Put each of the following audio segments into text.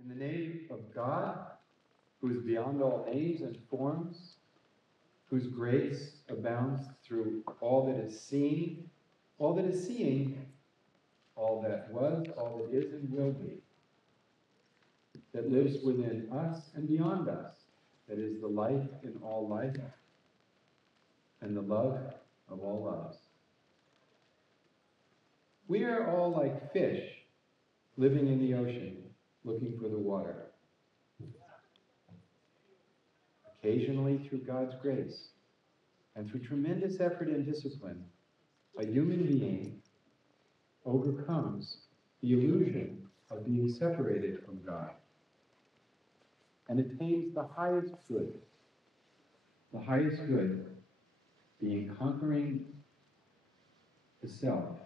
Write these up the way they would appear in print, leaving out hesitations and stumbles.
In the name of God, who is beyond all names and forms, whose grace abounds through all that is seen, all that is seeing, all that was, all that is and will be, that lives within us and beyond us, that is the life in all life and the love of all loves. We are all like fish living in the ocean, looking for the water. Occasionally, through God's grace, and through tremendous effort and discipline, a human being overcomes the illusion of being separated from God and attains the highest good. The highest good being conquering the self,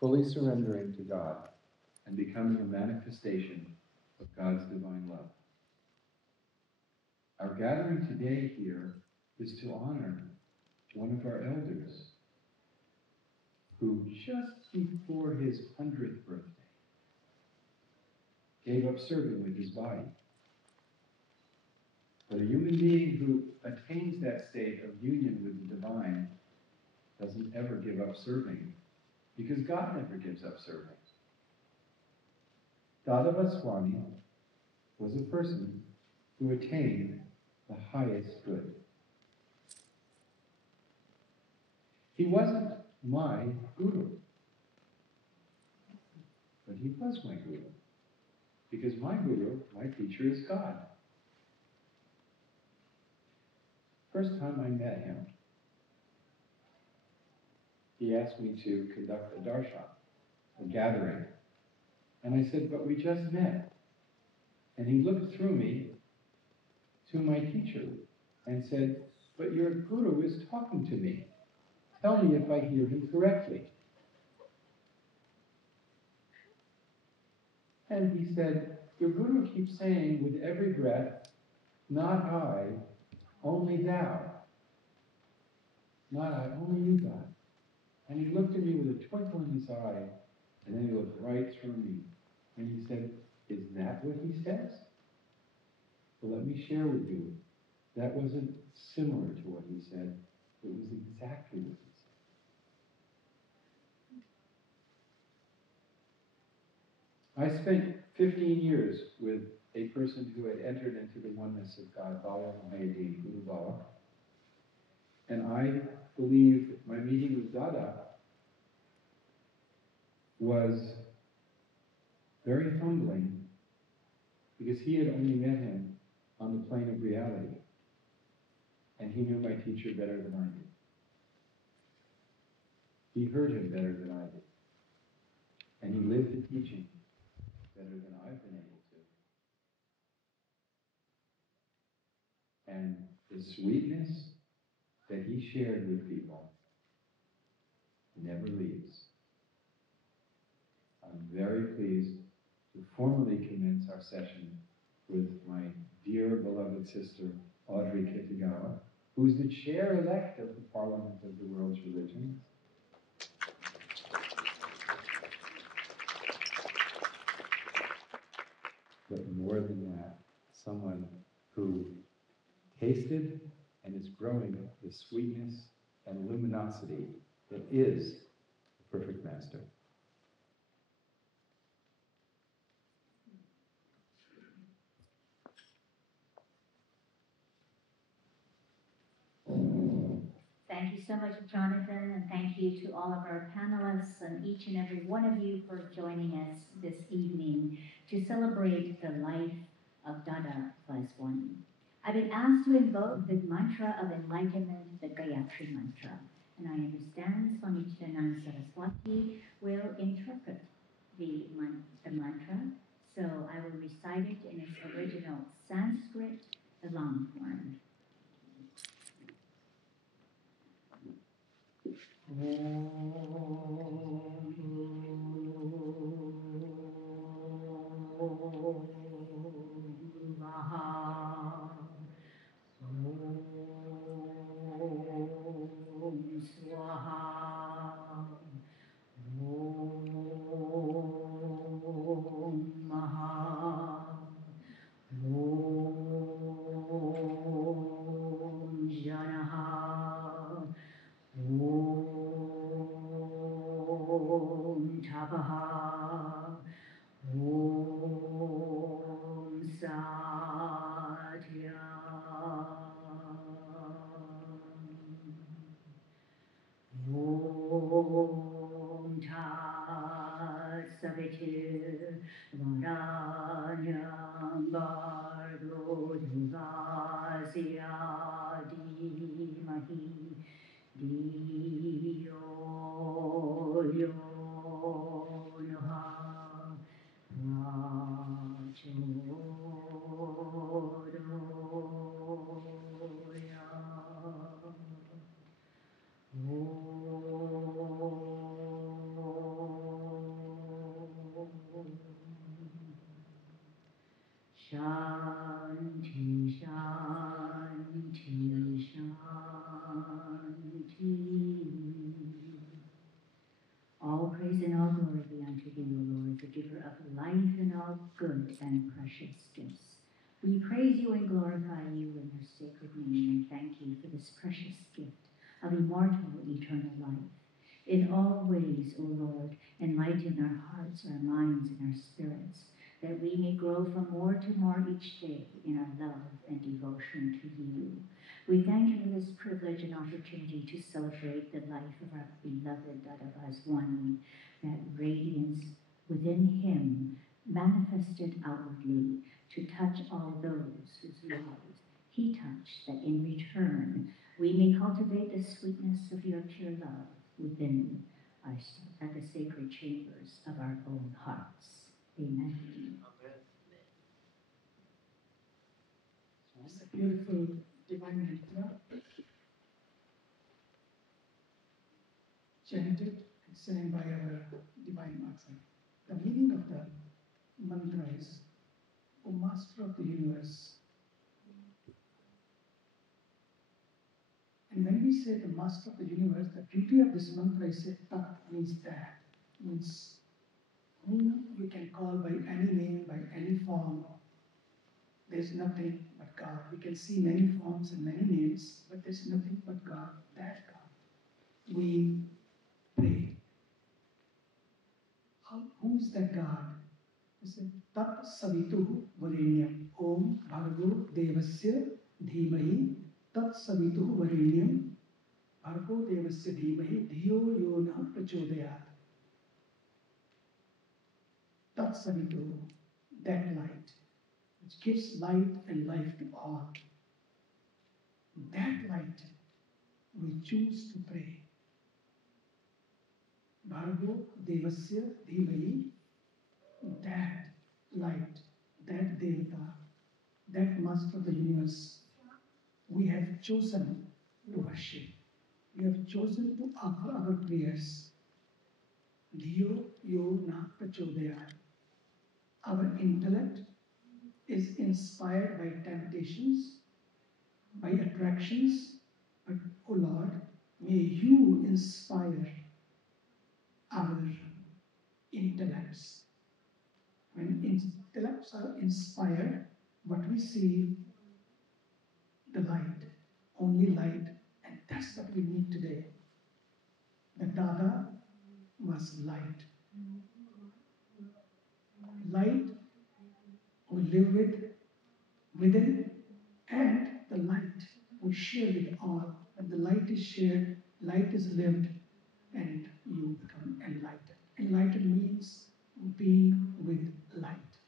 fully surrendering to God, and becoming a manifestation of God's divine love. Our gathering today here is to honor one of our elders who just before his 100th birthday gave up serving with his body. But a human being who attains that state of union with the divine doesn't ever give up serving, because God never gives up serving. Dada Vaswani was a person who attained the highest good. He wasn't my guru, but he was my guru, because my guru, my teacher, is God. First time I met him, he asked me to conduct a darshan, a gathering. And I said, but we just met. And he looked through me to my teacher and said, but your guru is talking to me. Tell me if I hear him correctly. And he said, your guru keeps saying with every breath, not I, only thou. Not I, only you, God. And he looked at me with a twinkle in his eye, and then he looked right through me. And he said, is that what he says? Well, let me share with you. That wasn't similar to what he said. It was exactly what he said. I spent 15 years with a person who had entered into the oneness of God, Bala Mahayadin, Guru Bala. And I believe that my meeting with Dada was very humbling, because he had only met him on the plane of reality. And he knew my teacher better than I did. He heard him better than I did. And he lived the teaching better than I've been able to. And the sweetness that he shared with people never leaves. I'm very pleased to formally commence our session with my dear beloved sister, Audrey Kitigawa, who's the chair-elect of the Parliament of the World's Religions. But more than that, someone who tasted and is growing the sweetness and luminosity that is the perfect master. Thank you so much, Jonathan, and thank you to all of our panelists and each and every one of you for joining us this evening to celebrate the life of Dada Vaswani. I've been asked to invoke the mantra of enlightenment, the Gayatri mantra, and I understand Swami Chidanand Saraswati will interpret the mantra, so I will recite it in its original Sanskrit, the long form. Maha Om Satya. Om Tat Savitur Varanyam Bargo Devasya Dhimahi Dhiyo Yo Nah Prachodaya. Shanti, Shanti, Shanti. All praise and all glory be unto thee, O Lord, the giver of life and all good and precious gifts. We praise you and glorify you in your sacred name and thank you for this precious gift of immortal eternal life. In all ways, O Lord, enlighten our hearts, our minds, and our spirits, that we may grow from more to more each day in our love and devotion to you. We thank you for this privilege and opportunity to celebrate the life of our beloved Dada Vaswani, that radiance within him manifested outwardly to touch all those whose lives he touched, that in return we may cultivate the sweetness of your pure love within us at the sacred chambers of our own hearts. Amen. It's a beautiful divine mantra, chanted and sang by our divine Acharya. The meaning of the mantra is, O Master of the Universe. And when we say the Master of the Universe, the beauty of this mantra is that Tat means that, means whom you can call by any name, by any form. There's nothing but God. We can see many forms and many names, but there's nothing but God, that God. We pray. Who is that God? We say, Tat Savituhu Varenyam Om Bhargo Devasya Dhimahi Tat Savituhu Varenyam Bhargo Devasya Dhimahi Dhiyo Yo Nah Prachodayat. Tat Savituhu, that light, which gives light and life to all. That light we choose to pray. Bhargo Devasya Dhimahi, that light, that Devata, that Master of the Universe, we have chosen to worship. We have chosen to offer our prayers. Dhiyo Yo Nah Prachodayat. Our intellect is inspired by temptations, by attractions, but, O Lord, may you inspire our intellects. When intellects are inspired, what we see, the light, only light, and that's what we need today. The Dada was light. Light we live within, and the light we share with all. When the light is shared, light is lived, and you become enlightened. Enlightened means being with light.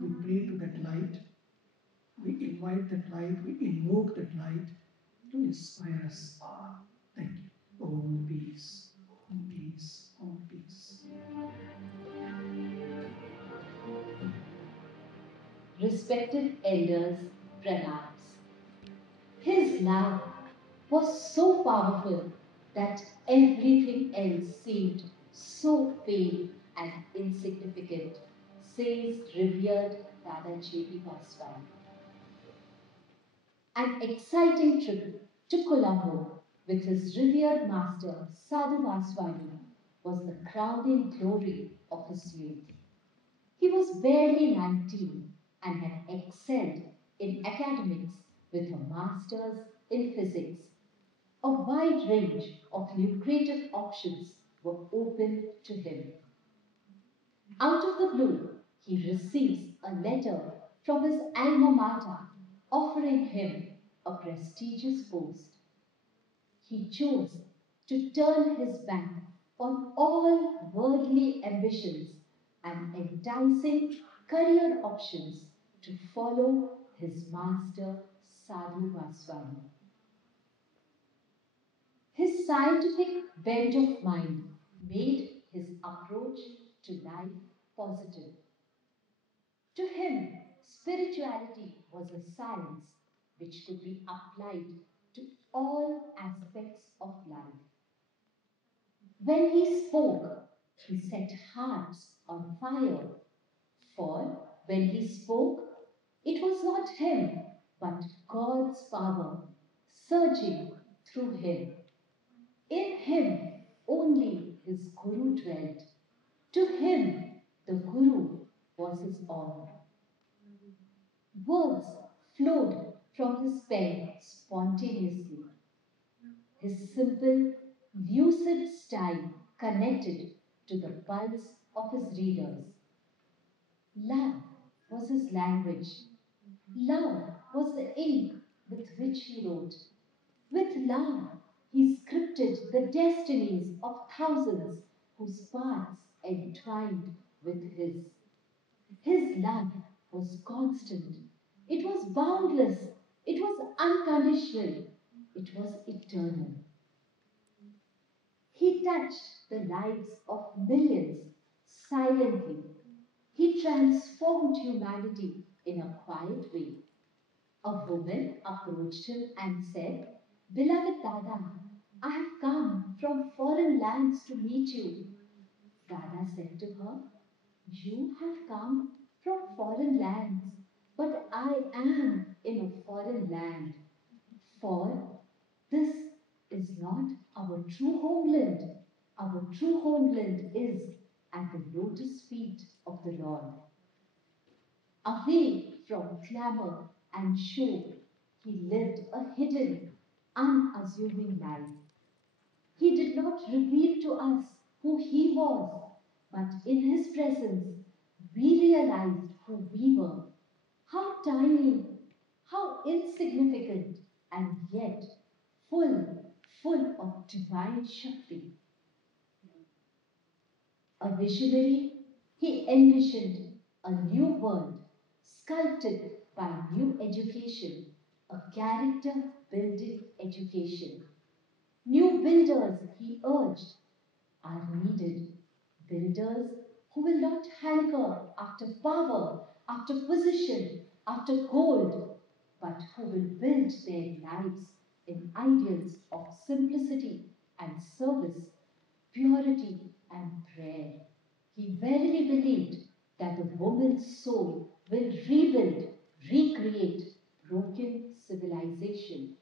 We pray to that light, we invite that light, we invoke that light to inspire us all. Thank you. Om peace, om peace, om peace. Respected elders, pranams. His love was so powerful that everything else seemed so pale and insignificant, says revered Dada J.P. Vaswani. An exciting trip to Colombo with his revered master Sadhu Vaswani was the crowning glory of his youth. He was barely 19 and had excelled in academics with a master's in physics. A wide range of lucrative options were open to him. Out of the blue, he receives a letter from his alma mater offering him a prestigious post. He chose to turn his back on all worldly ambitions and enticing career options to follow his master Sadhu Vaswani. His scientific bent of mind made his approach to life positive. To him, spirituality was a science which could be applied to all aspects of life. When he spoke, he set hearts on fire, for when he spoke, it was not him, but God's power surging through him. In him only his Guru dwelt. To him the Guru was his all. Words flowed from his pen spontaneously. His simple, lucid style connected to the pulse of his readers. Love was his language. Love was the ink with which he wrote. With love, he scripted the destinies of thousands whose paths entwined with his. His love was constant. It was boundless. It was unconditional. It was eternal. He touched the lives of millions silently. He transformed humanity in a quiet way. A woman approached him and said, "Beloved Dada, I have come from foreign lands to meet you." Dada said to her, "You have come from foreign lands, but I am in a foreign land. For this is not our true homeland. Our true homeland is at the lotus feet of the Lord." Away from clamor and show, he lived a hidden, unassuming life. He did not reveal to us who he was, but in his presence, we realized who we were, how tiny, how insignificant, and yet full of divine Shakti. A visionary, he envisioned a new world sculpted by new education, a character-building education. New builders, he urged, are needed. Builders who will not hanker after power, after position, after gold, but who will build their lives in ideals of simplicity and service, purity and prayer. He verily believed that the woman's soul will rebuild, recreate broken civilization.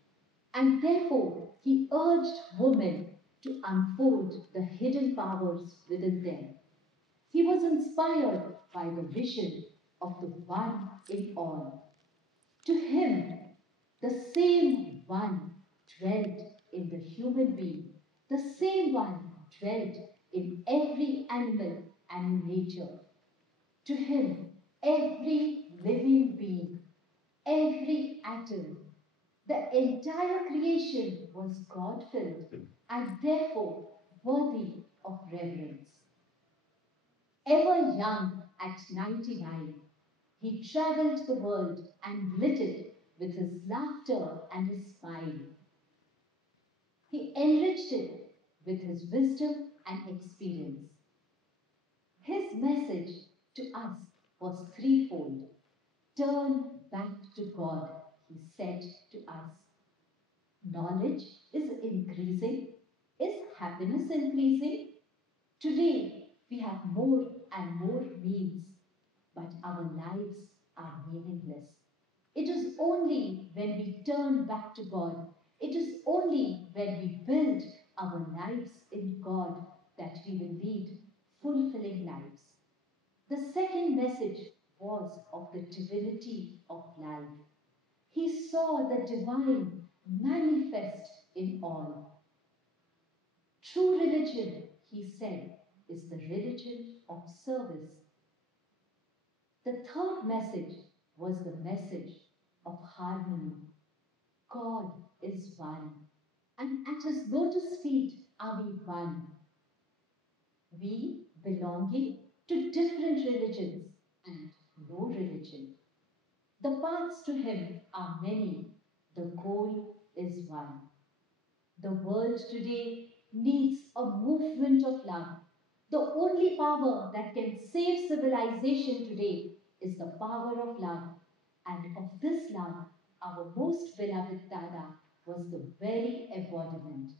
And therefore, he urged women to unfold the hidden powers within them. He was inspired by the vision of the one in all. To him, the same one dwelt in the human being. The same one dwelt in every animal and in nature. To him, every living being, every atom, the entire creation was God-filled and therefore worthy of reverence. Ever young at 99, he traveled the world and lit it with his laughter and his smile. He enriched it with his wisdom and experience. His message to us was threefold. Turn back to God, he said to us. Knowledge is increasing. Is happiness increasing? Today, we have more and more means, but our lives are meaningless. It is only when we turn back to God, it is only when we build our lives in God that we will lead fulfilling lives. The second message was of the divinity of life. He saw the divine manifest in all. True religion, he said, is the religion of service. The third message was the message of harmony. God is one, and at his lotus feet are we one. We belonging to different religions and no religion. The paths to him are many, the goal is one. The world today needs a movement of love. The only power that can save civilization today is the power of love. And of this love, our most beloved Dada was the very embodiment.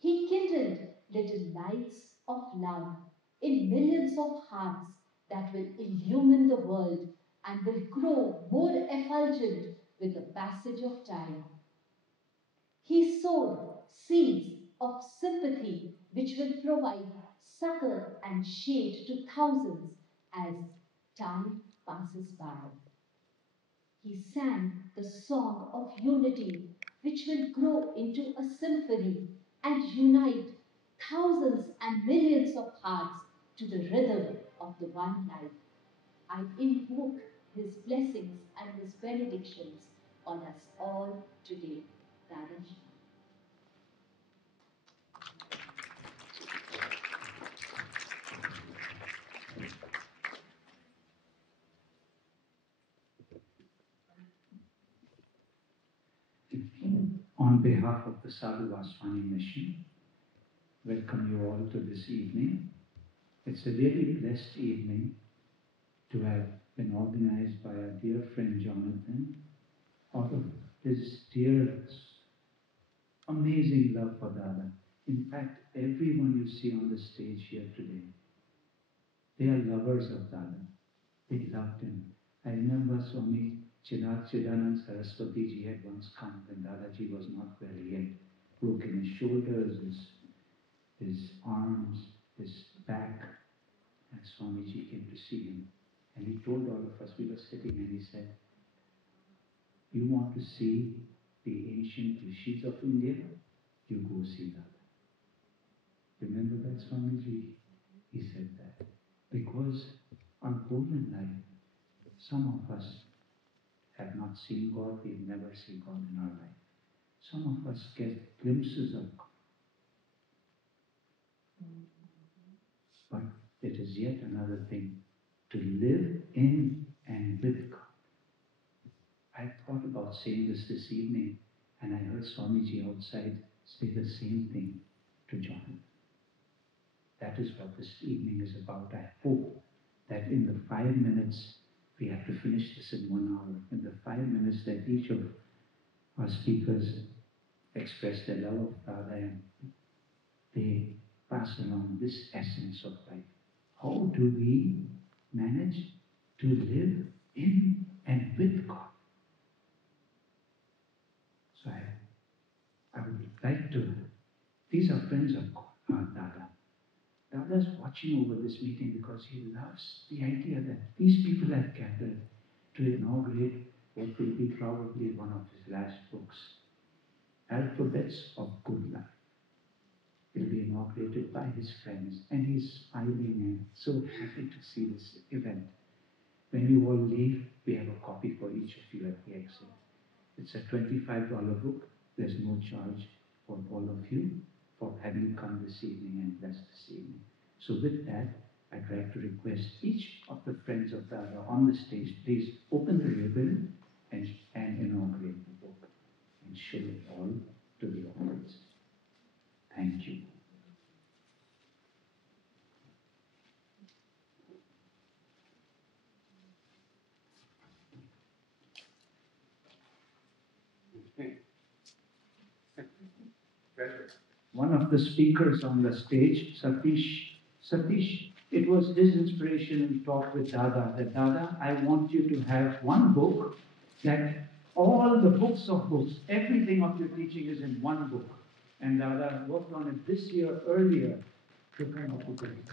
He kindled little lights of love in millions of hearts that will illumine the world and will grow more effulgent with the passage of time. He sowed seeds of sympathy which will provide succor and shade to thousands as time passes by. He sang the song of unity which will grow into a symphony and unite thousands and millions of hearts to the rhythm of the one life. I invoke his blessings and his benedictions on us all today. Dada J.P. On behalf of the Vaswani mission, welcome you all to this evening. It's a really blessed evening to have been organized by our dear friend Jonathan, out of his dear, amazing love for Dada. In fact, everyone you see on the stage here today, they are lovers of Dada. They loved him. I remember Swami Chidanand Saraswati ji had once come when Dadaji was not well. He had broken his shoulders, his arms, his back, and Swamiji came to see him. And he told all of us, we were sitting, and he said, you want to see the ancient rishis of India? You go see Dada. Remember that, Swamiji? He said that. Because our whole life, some of us have not seen God, we've never seen God in our life. Some of us get glimpses of God. But it is yet another thing to live in and with God. I thought about saying this evening, and I heard Swamiji outside say the same thing to John. That is what this evening is about. I hope that in the 5 minutes, we have to finish this in 1 hour. In the 5 minutes that each of our speakers express their love of Dada, and they pass along this essence of life. How do we manage to live in and with God? So I would like to, these are friends of Dada. Dada's watching over this meeting because he loves the idea that these people have gathered to inaugurate what will be probably one of his last books, Alphabets of Good Life. It will be inaugurated by his friends, and he's smiling and so happy to see this event. When you all leave, we have a copy for each of you at the exit. It's a $25 book. There's no charge for all of you for having come this evening and blessed this evening. So with that, I'd like to request each of the friends of Dada on the stage, please open the ribbon and inaugurate the book and show it all to the audience. Thank you. One of the speakers on the stage, Satish, it was his inspiration in talk with Dada, that Dada, I want you to have one book that all the books of books, everything of your teaching is in one book. And Dada worked on it this year earlier to come up with it.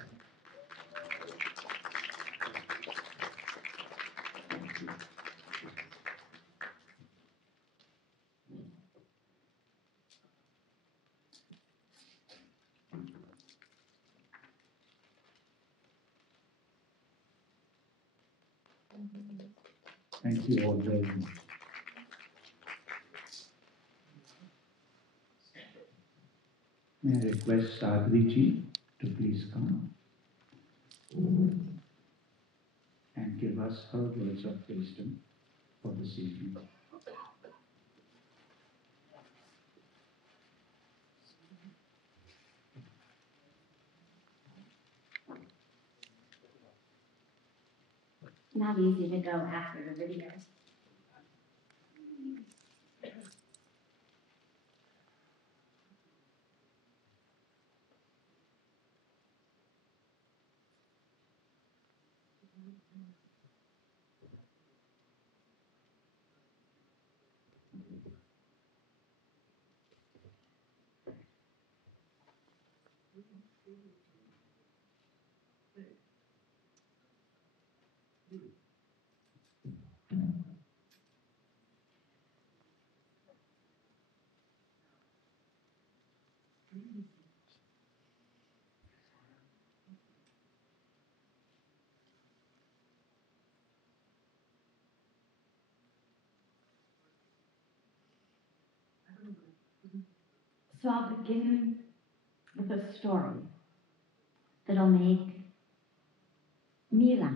Thank you all very much. May I request Sadhvi Ji to please come and give us her words of wisdom for this evening. Not easy to go after the videos. So I'll begin with a story that'll make me laugh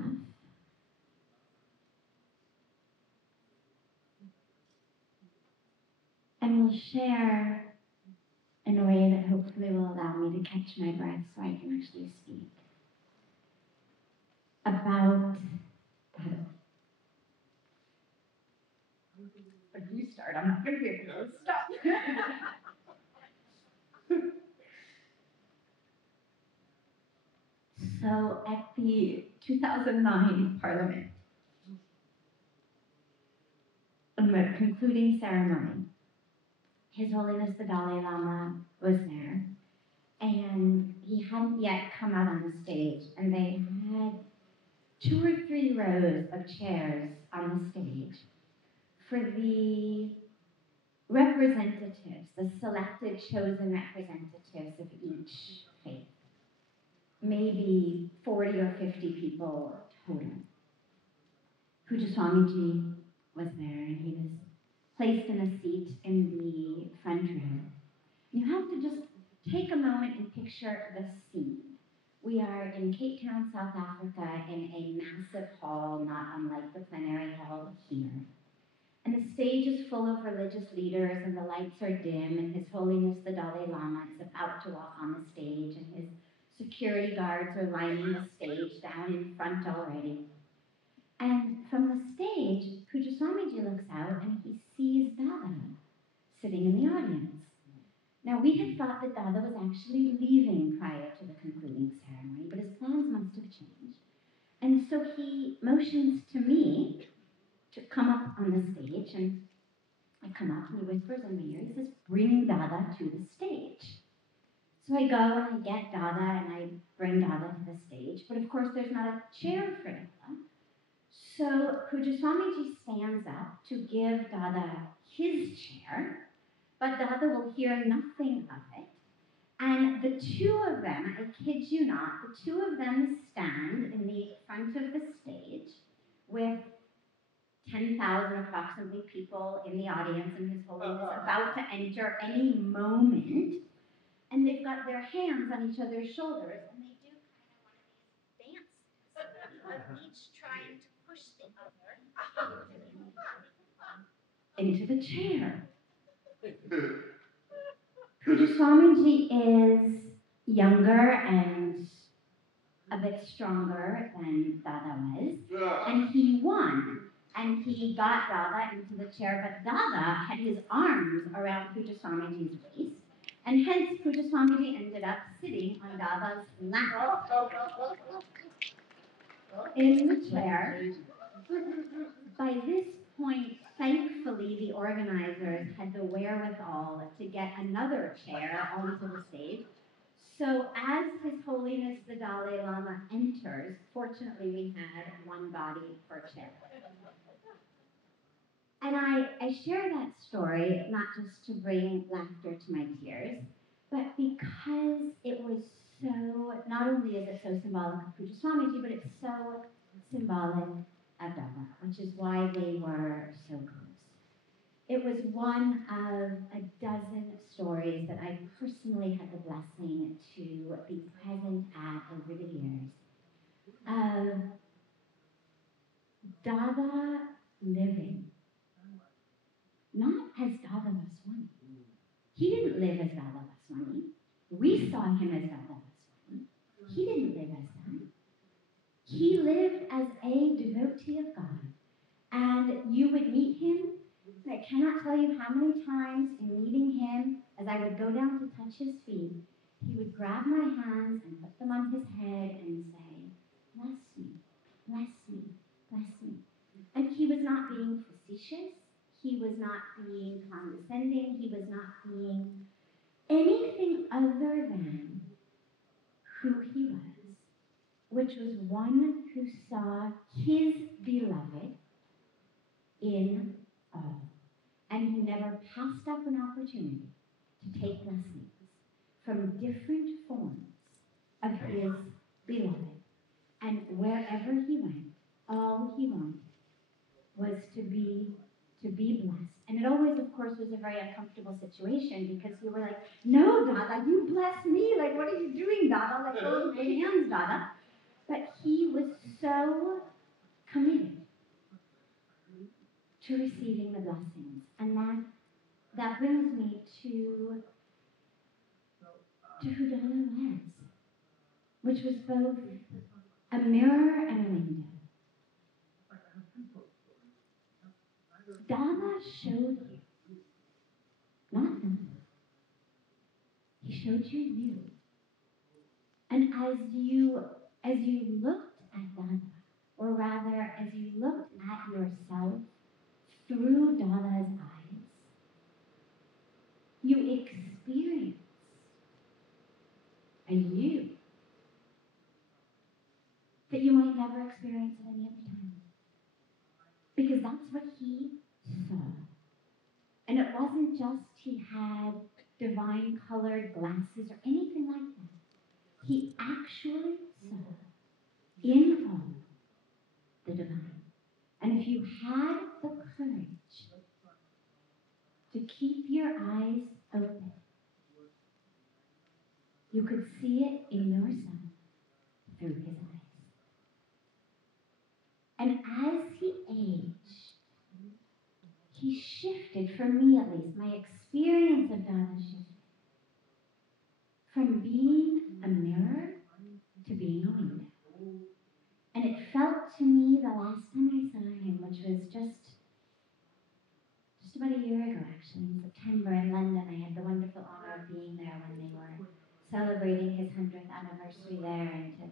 and will share in a way that hopefully will allow me to catch my breath so I can actually speak about that. But you start, I'm not going to be able to stop. So at the 2009 Parliament, in the concluding ceremony, His Holiness the Dalai Lama was there, and he hadn't yet come out on the stage, and they had 2 or 3 rows of chairs on the stage for the representatives, the selected, chosen representatives of each faith. Maybe 40 or 50 people total. Puja Swamiji was there, and he was placed in a seat in the front row. You have to just take a moment and picture the scene. We are in Cape Town, South Africa, in a massive hall, not unlike the plenary hall here. And the stage is full of religious leaders, and the lights are dim, and His Holiness the Dalai Lama is about to walk on the stage, and his security guards are lining the stage down in front already. And from the stage, Puja Swamiji looks out, and he sees Dada sitting in the audience. Now, we had thought that Dada was actually leaving prior to the concluding ceremony, but his plans must have changed. And so he motions to me to come up on the stage, and I come up, and he whispers in my ear, he says, "Bring Dada to the stage." So I go and I get Dada, and I bring Dada to the stage, but of course there's not a chair for Dada. So Puja Swamiji stands up to give Dada his chair, but Dada will hear nothing of it. And the 2 of them, I kid you not, the 2 of them stand in the front of the stage with 10,000 approximately people in the audience, and His Holiness about to enter any moment. And they've got their hands on each other's shoulders, and they do kind of one of these dances, each trying to push the other into the chair. Puja Swamiji is younger and a bit stronger than Dada was, and he won. And he got Dada into the chair, but Dada had his arms around Puja Swamiji's waist, and hence Puja Swamiji ended up sitting on Dada's lap in the chair. By this point, thankfully, the organizers had the wherewithal to get another chair onto the stage. So as His Holiness the Dalai Lama enters, fortunately we had 1 body per chair. And I share that story not just to bring laughter to my tears, but because it was so, not only is it so symbolic of Puja Swamiji, but it's so symbolic of Dada, which is why they were so close. It was one of a dozen stories that I personally had the blessing to be present at over the years of Dada living, not as Dada Vaswani. He didn't live as Dada Vaswani. We saw him as Dada Vaswani. He didn't live as that. He lived as a devotee of God. And you would meet him. I cannot tell you how many times in meeting him, as I would go down to touch his feet, he would grab my hands and put them on his head and say, "Bless me, bless me, bless me." And he was not being facetious. He was not being condescending. He was not being anything other than who he was, which was one who saw his beloved in all. And he never passed up an opportunity to take blessings from different forms of his beloved. And wherever he went, all he wanted was to be blessed. And it always, of course, was a very uncomfortable situation because you were like, "No, Dada, you bless me. Like, what are you doing, Dada? Like, hold my hands, Dada." But he was so committed to receiving the blessings. And that brings me to who Dada was, which was both a mirror and a window. Dada showed you, not them. He showed you you. And as you looked at Dada, or rather, as you looked at yourself through Dada's eyes, you experienced a you that you might never experience at any other time. Because that's what he saw. And it wasn't just he had divine colored glasses or anything like that. He actually saw in all the divine. And if you had the courage to keep your eyes open, you could see it in yourself through his eyes. And as he aged, he shifted, for me at least, my experience of Dada shifted from being a mirror to being a window. And it felt to me the last time I saw him, which was just about a year ago, actually, in September in London. I had the wonderful honor of being there when they were celebrating his 100th anniversary there, and to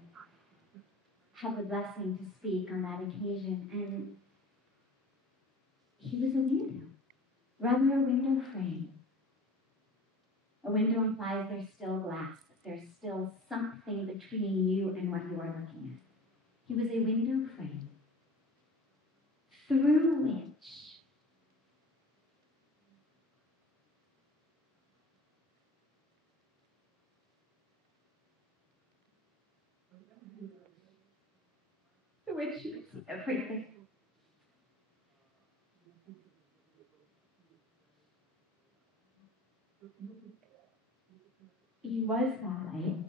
have the blessing to speak on that occasion. And he was a window, rather a window frame. A window implies there's still glass, that there's still something between you and what you are looking at. He was a window frame through which you could see everything. He was that light.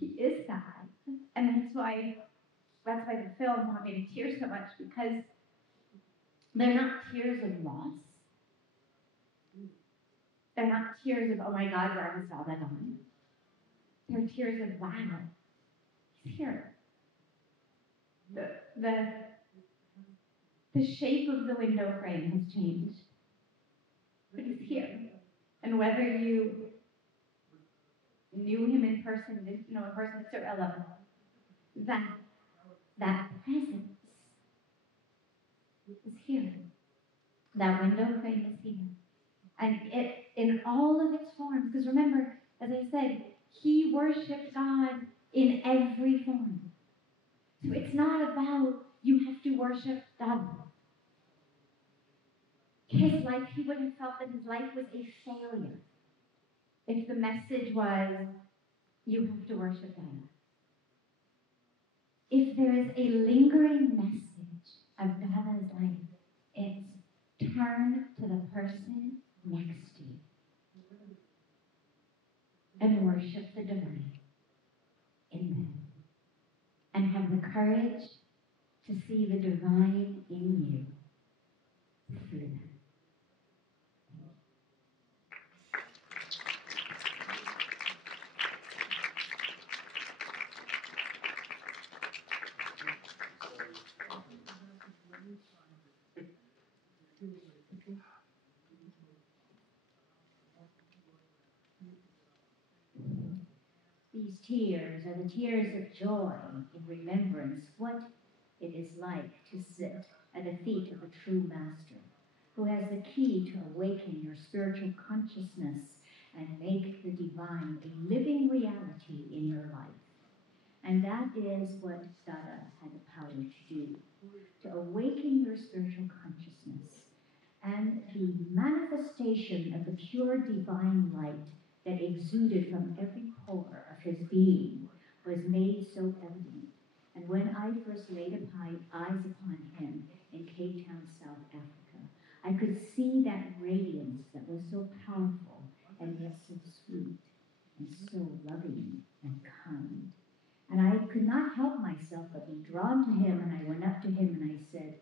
He is that light. And that's why the film brought me to tears so much, because they're not tears of loss. They're not tears of, "Oh my God, where has Dada gone?" They're tears of, "Wow, he's here." The shape of the window frame has changed, but he's here. And whether you knew him in person, didn't know in person, it's irrelevant. That presence is here. That window frame is here. And it, in all of its forms, because remember, as I said, he worshipped God in every form. So it's not about you have to worship God. His life, he would have felt that his life was a failure if the message was, you have to worship God. if there is a lingering message of Dada's life, it's turn to the person next to you and worship the divine in them. And have the courage to see the divine in you through them. These tears are the tears of joy in remembrance what it is like to sit at the feet of a true master who has the key to awaken your spiritual consciousness and make the divine a living reality in your life. And that is what Dada had the power to do, to awaken your spiritual consciousness. And the manifestation of the pure divine light that exuded from every pore of his being was made so evident. And when I first laid eyes upon him in Cape Town, South Africa, I could see that radiance that was so powerful and yet so sweet and so loving and kind. And I could not help myself but be drawn to him, and I went up to him and I said,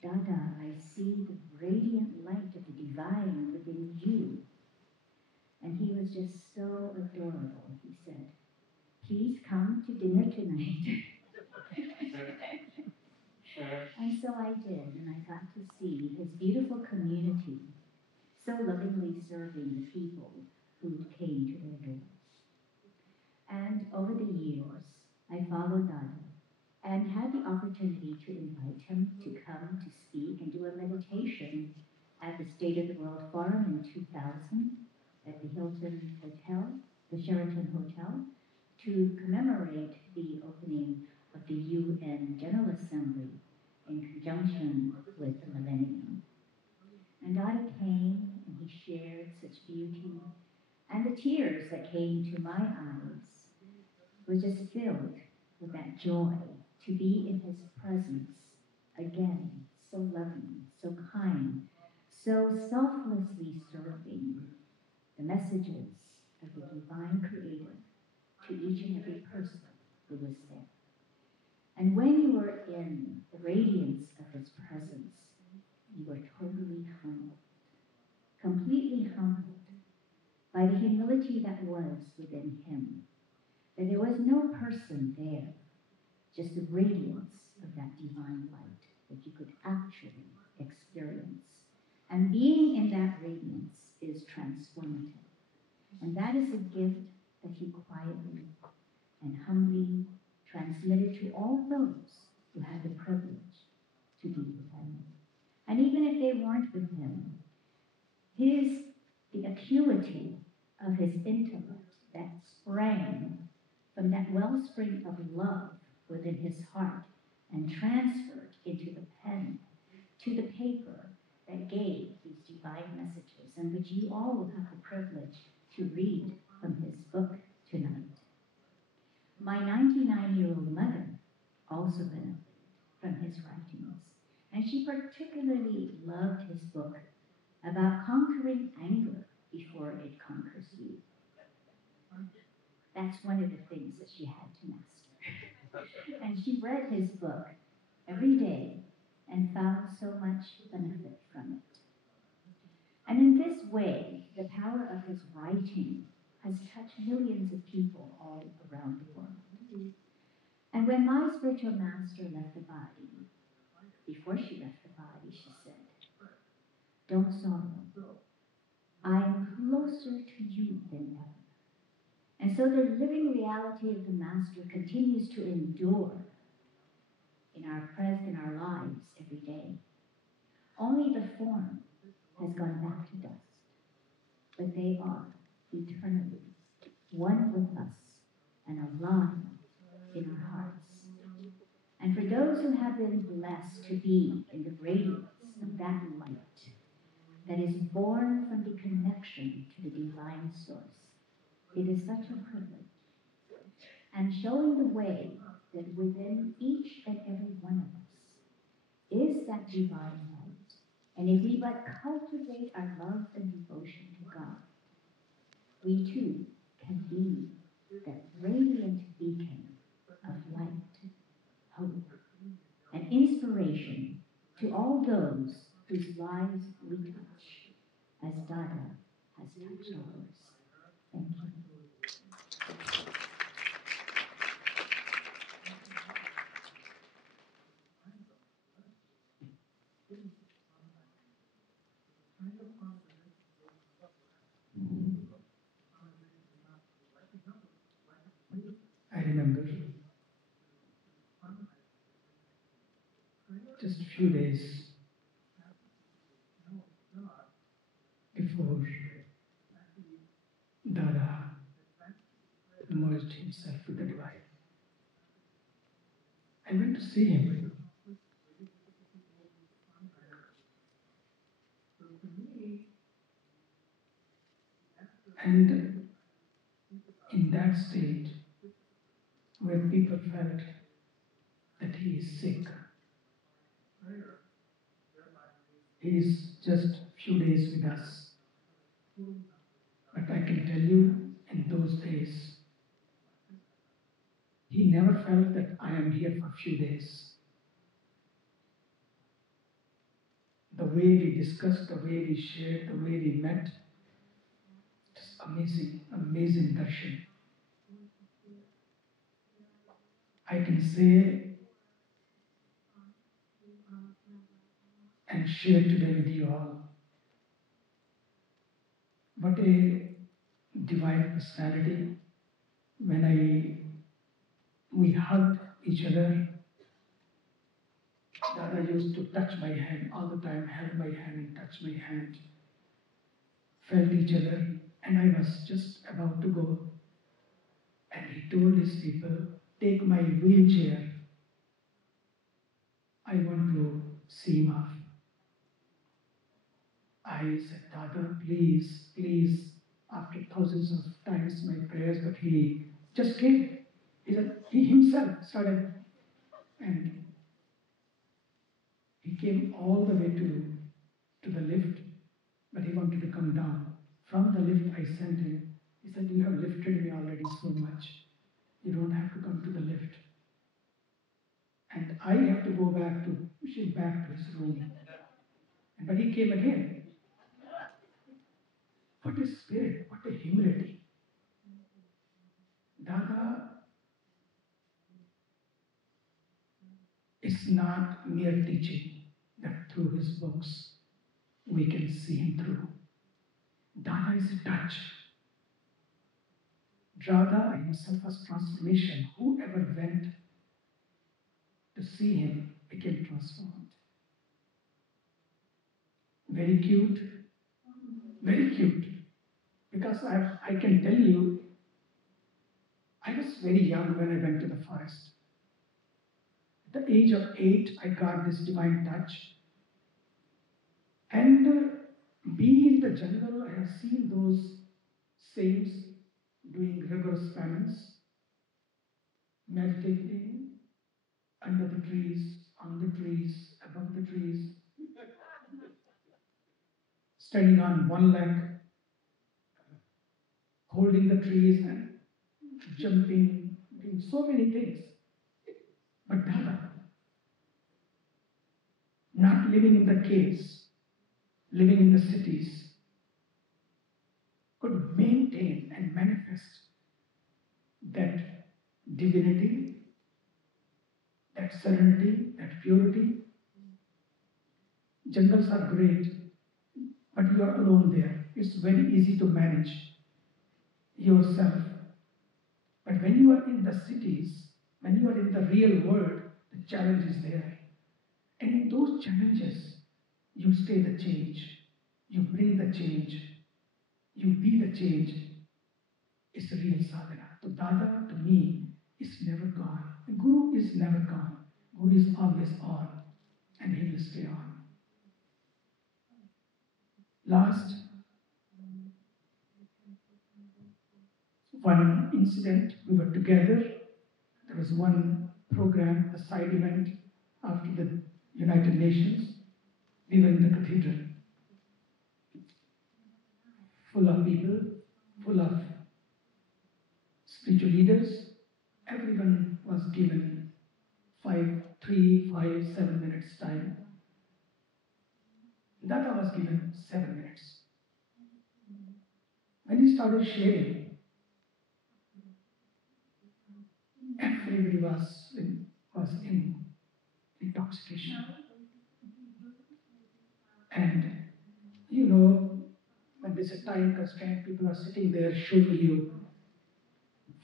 Dada, I see the radiant light of the divine within you. And he was just so adorable. He said, please come to dinner tonight. And so I did, and I got to see his beautiful community so lovingly serving the people who came to their doors. And over the years, I followed Dada and had the opportunity to invite him to come to speak and do a meditation at the State of the World Forum in 2000 at the Hilton Hotel, the Sheraton Hotel, to commemorate the opening of the UN General Assembly in conjunction with the millennium. And Dada came and he shared such beauty, and the tears that came to my eyes were just filled with that joy to be in his presence again, so loving, so kind, so selflessly serving the messages of the divine creator to each and every person who was there. And when you were in the radiance of his presence, you were totally humbled, completely humbled by the humility that was within him. That there was no person there, just the radiance of that divine light that you could actually experience. And being in that radiance is transformative. And that is a gift that he quietly and humbly transmitted to all those who had the privilege to be with him. And even if they weren't with him, the acuity of his intellect that sprang from that wellspring of love within his heart and transferred into the pen, to the paper that gave these divine messages, and which you all will have the privilege to read from his book tonight. My 99-year-old mother also benefited from his writings, and she particularly loved his book about conquering anger before it conquers you. That's one of the things that she had to master. And she read his book every day and found so much benefit from it. And in this way, the power of his writing has touched millions of people all around the world. And when my spiritual master left the body, before she left the body, she said, don't sorrow. I am closer to you than ever. And so the living reality of the Master continues to endure in our lives every day. Only the form has gone back to dust, but they are eternally one with us and alive in our hearts. And for those who have been blessed to be in the radiance of that light that is born from the connection to the divine source, it is such a privilege. And showing the way that within each and every one of us is that divine light. And if we but cultivate our love and devotion to God, we too can be that radiant beacon of light, hope, and inspiration to all those whose lives we touch, as Dada has touched ours. Thank you. I remember just a few days before Dada merged himself with the divine. I went to see him. And in that state, where people felt that he is sick, he is just a few days with us. But I can tell you, in those days, he never felt that I am here for a few days. The way we discussed, the way we shared, the way we met, just amazing, amazing darshan. I can say and share today with you all what a divine personality. When we hugged each other, Dada used to touch my hand all the time, held my hand and touch my hand, felt each other, and I was just about to go. And he told his people, take my wheelchair. I want to see him off. I said, Dada, please, please, after thousands of times my prayers, but he just came. He himself started, and he came all the way to the lift, but he wanted to come down. From the lift, I sent him. He said, you have lifted me already so much. You don't have to come to the lift. And I have to go back to push him back to his room. But he came again. What a spirit, what a humility. Dada is not mere teaching that through his books we can see him through. Dada is a touch. Dada himself was transformation. Whoever went to see him became transformed. Very cute, very cute. Because I can tell you, I was very young when I went to the forest. At the age of 8, I got this divine touch. And being in the jungle, I have seen those saints doing rigorous penance, meditating under the trees, on the trees, above the trees, standing on one leg, holding the trees and jumping, doing so many things. But Dada, not living in the caves, living in the cities, could maintain and manifest that divinity, that serenity, that purity. Jungles are great, but you are alone there. It's very easy to manage yourself. But when you are in the cities, when you are in the real world, the challenge is there. And in those challenges, you stay the change. You bring the change. You be the change. It's a real sadhana. So Dada, to me, is never gone. The Guru is never gone. Guru is always on, and he will stay on. Last, one incident, we were together. There was one program, a side event after the United Nations. We were in the cathedral, full of people, full of spiritual leaders. Everyone was given 3, 5, 7 minutes time. Dada was given 7 minutes. When he started sharing, everybody was in intoxication. And you know, when there's a time constraint, people are sitting there showing you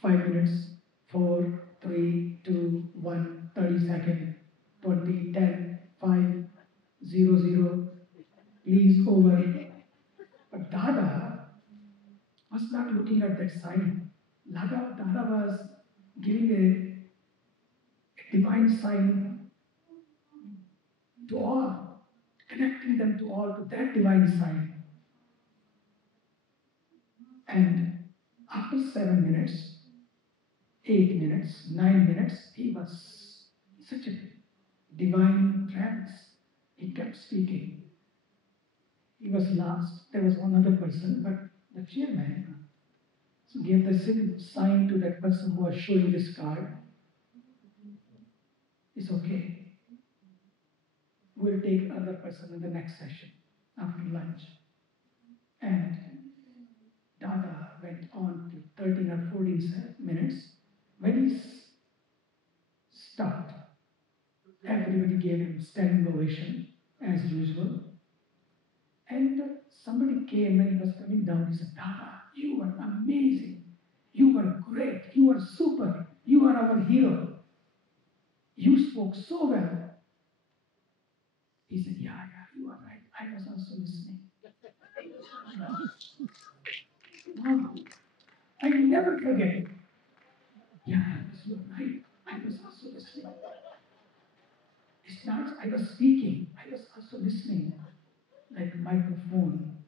5 minutes, 4, 3, 2, 1, 30 seconds, 20, 10, 5, 0, 0, please over. But Dada was not looking at that sign. Dada was giving a divine sign to all, connecting them to all to that divine sign. And after 7 minutes, 8 minutes, 9 minutes, he was in such a divine trance. He kept speaking. He was last. There was one other person, but the chairman gave the same sign to that person who was showing this card. It's okay. We'll take another person in the next session after lunch. And Dada went on to 13 or 14 minutes. When he stopped, everybody gave him standing ovation as usual. And somebody came and he was coming down. He said, Dada, you were amazing. You were great. You were super. You are our hero. You spoke so well. He said, yeah, you are right. I was also listening. Wow. I never forget it. Yeah, you are right. I was also listening. It's not I was speaking. I was also listening. Like a microphone.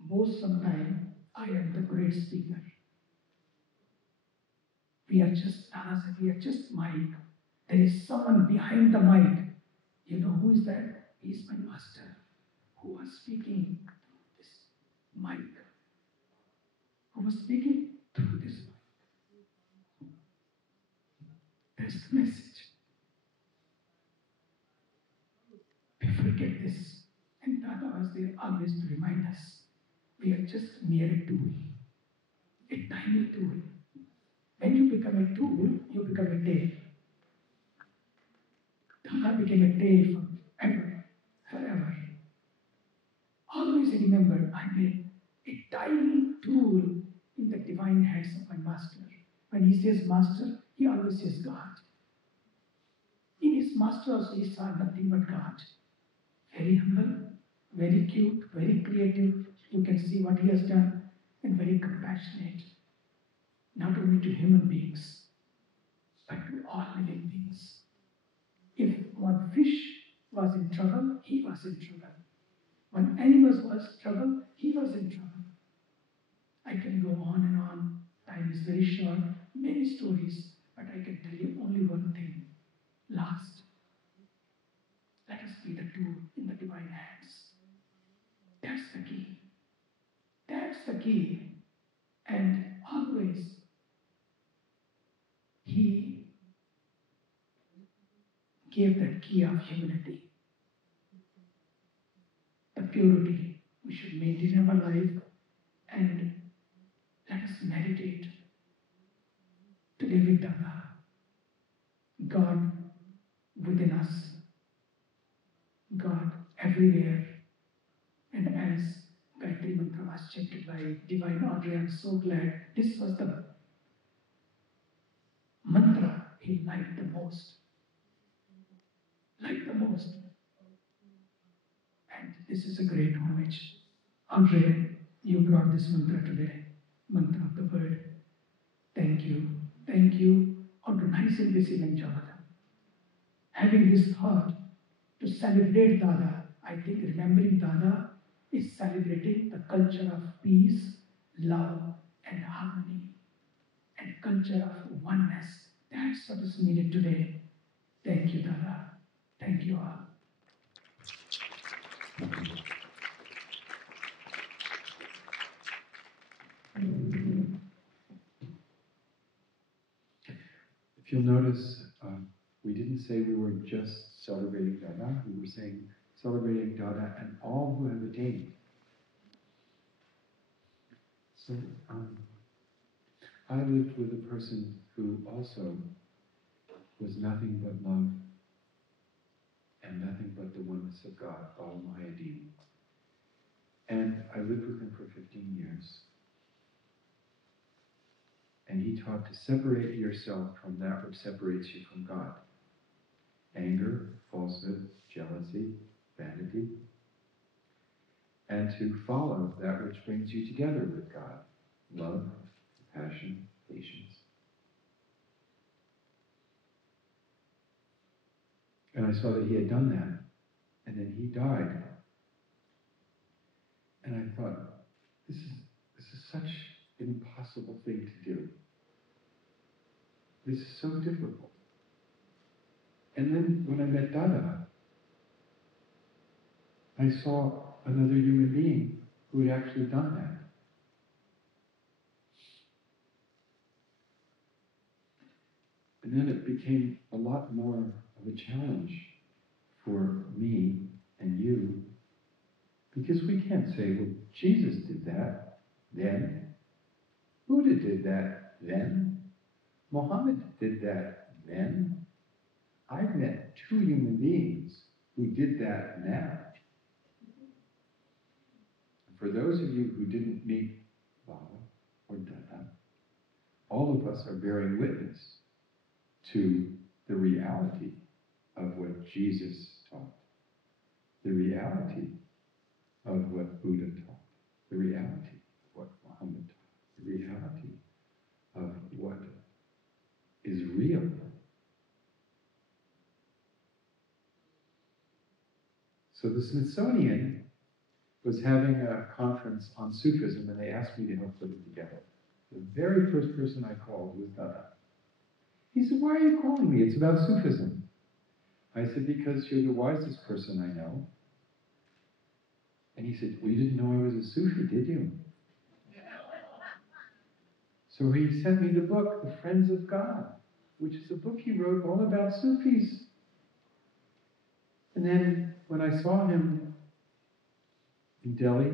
Both sometime I am the great speaker. We are just, Dada said, we are just mic. There is someone behind the mic. You know who is that? He is my master who was speaking through this mic. Who was speaking through this mic. That's the message. We forget this. And Dada was there always to remind us. We are just mere a tool. A tiny tool. When you become a tool, you become a tail. Dada became a tail forever. Always remember, I am a tiny tool in the divine hands of my master. When he says master, he always says God. In his master also he saw nothing but God. Very humble, very cute, very creative. You can see what he has done, and very compassionate. Not only to human beings, but to all living beings. If one fish was in trouble, he was in trouble. When animals was in trouble, he was in trouble. I can go on and on. Time is very short. Many stories, but I can tell you only one thing. Last. Let us be the tool in the divine hands. That's the key. That's the key. And always, he gave that key of humility. The purity we should maintain in our life, and let us meditate to live with Dada. God within us, God everywhere. And as Gayatri mantra was chanted by Divine Audrey, I'm so glad this was the mantra he liked the most. Liked the most. And this is a great homage. Audrey, you brought this mantra today, mantra of the word. Thank you. Thank you organizing this event, Jonathan. Having this thought to celebrate Dada, I think remembering Dada is celebrating the culture of peace, love, and harmony, and culture of oneness. That's That's what is needed today. Thank you, Dada. Thank you all. If you'll notice, we didn't say we were just celebrating Dada. We were saying celebrating Dada and all who have attained. So I lived with a person who also was nothing but love and nothing but the oneness of God, Almighty. And I lived with him for 15 years. And he taught to separate yourself from that which separates you from God. Anger, falsehood, jealousy, vanity. And to follow that which brings you together with God. Love, compassion, patience. And I saw that he had done that. And then he died. And I thought, this is such an impossible thing to do. This is so difficult. And then when I met Dada, I saw another human being who had actually done that. And then it became a lot more of a challenge for me and you, because we can't say, well, Jesus did that then. Buddha did that then. Muhammad did that then. I've met 2 human beings who did that now. For those of you who didn't meet Baba or Dada, all of us are bearing witness to the reality of what Jesus taught, the reality of what Buddha taught, the reality of what Muhammad taught, the reality of what is real. So the Smithsonian was having a conference on Sufism, and they asked me to help put it together. The very first person I called was Dada. He said, why are you calling me? It's about Sufism. I said, because you're the wisest person I know. And he said, well, you didn't know I was a Sufi, did you? So he sent me the book, The Friends of God, which is a book he wrote all about Sufis. And then when I saw him in Delhi,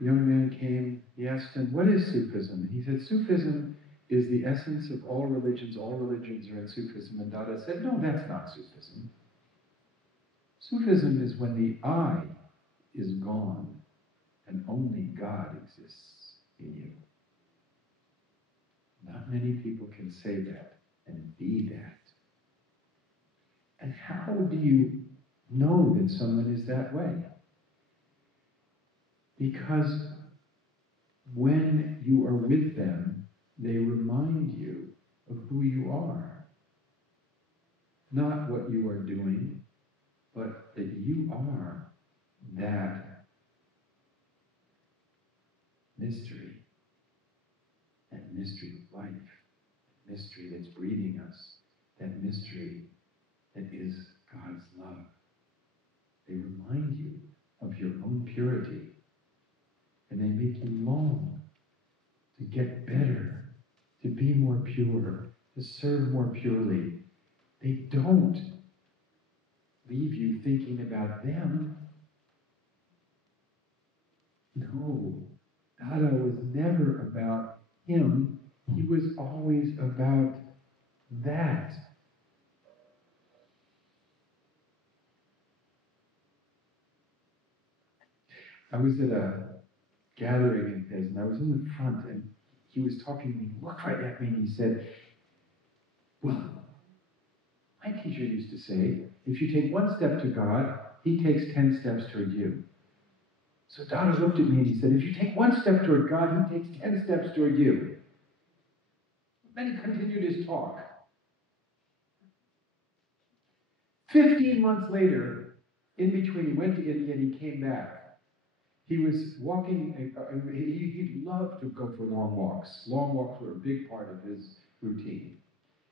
a young man came, he asked him, what is Sufism? And he said, Sufism is the essence of all religions are in Sufism. And Dada said, no, that's not Sufism. Sufism is when the I is gone and only God exists in you. Not many people can say that and be that. And how do you know that someone is that way? Because when you are with them, they remind you of who you are. Not what you are doing, but that you are that mystery. That mystery of life. That mystery that's breathing us. That mystery that is God's love. They remind you of your own purity. And they make you long to get better, to be more pure, to serve more purely. They don't leave you thinking about them. No, Dada was never about him. He was always about that. I was at a gathering in his, and I was in the front, and he was talking to me, looked right at me, and he said, well, my teacher used to say, if you take 1 step to God, he takes 10 steps toward you. So Dada looked at me and he said, if you take 1 step toward God, he takes 10 steps toward you. Then he continued his talk. 15 months later, in between, he went to India and he came back. he was walking, he loved to go for long walks. Long walks were a big part of his routine.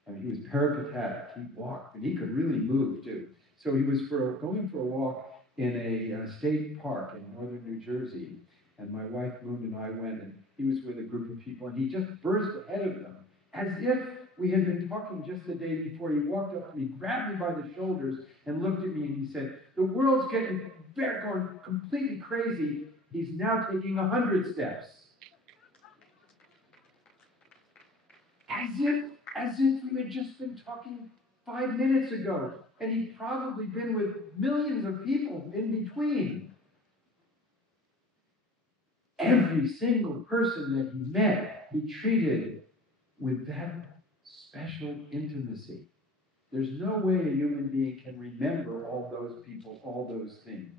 I mean, he was peripatetic, he walked, and he could really move too. So he was going for a walk in a state park in northern New Jersey, and my wife Moon and I went, and he was with a group of people, and he just burst ahead of them, as if we had been talking just the day before. He walked up to me, grabbed me by the shoulders, and looked at me, and he said, "The world's going completely crazy. He's now taking 100 steps." As if we had just been talking 5 minutes ago, and he'd probably been with millions of people in between. Every single person that he met, he treated with that special intimacy. There's no way a human being can remember all those people, all those things,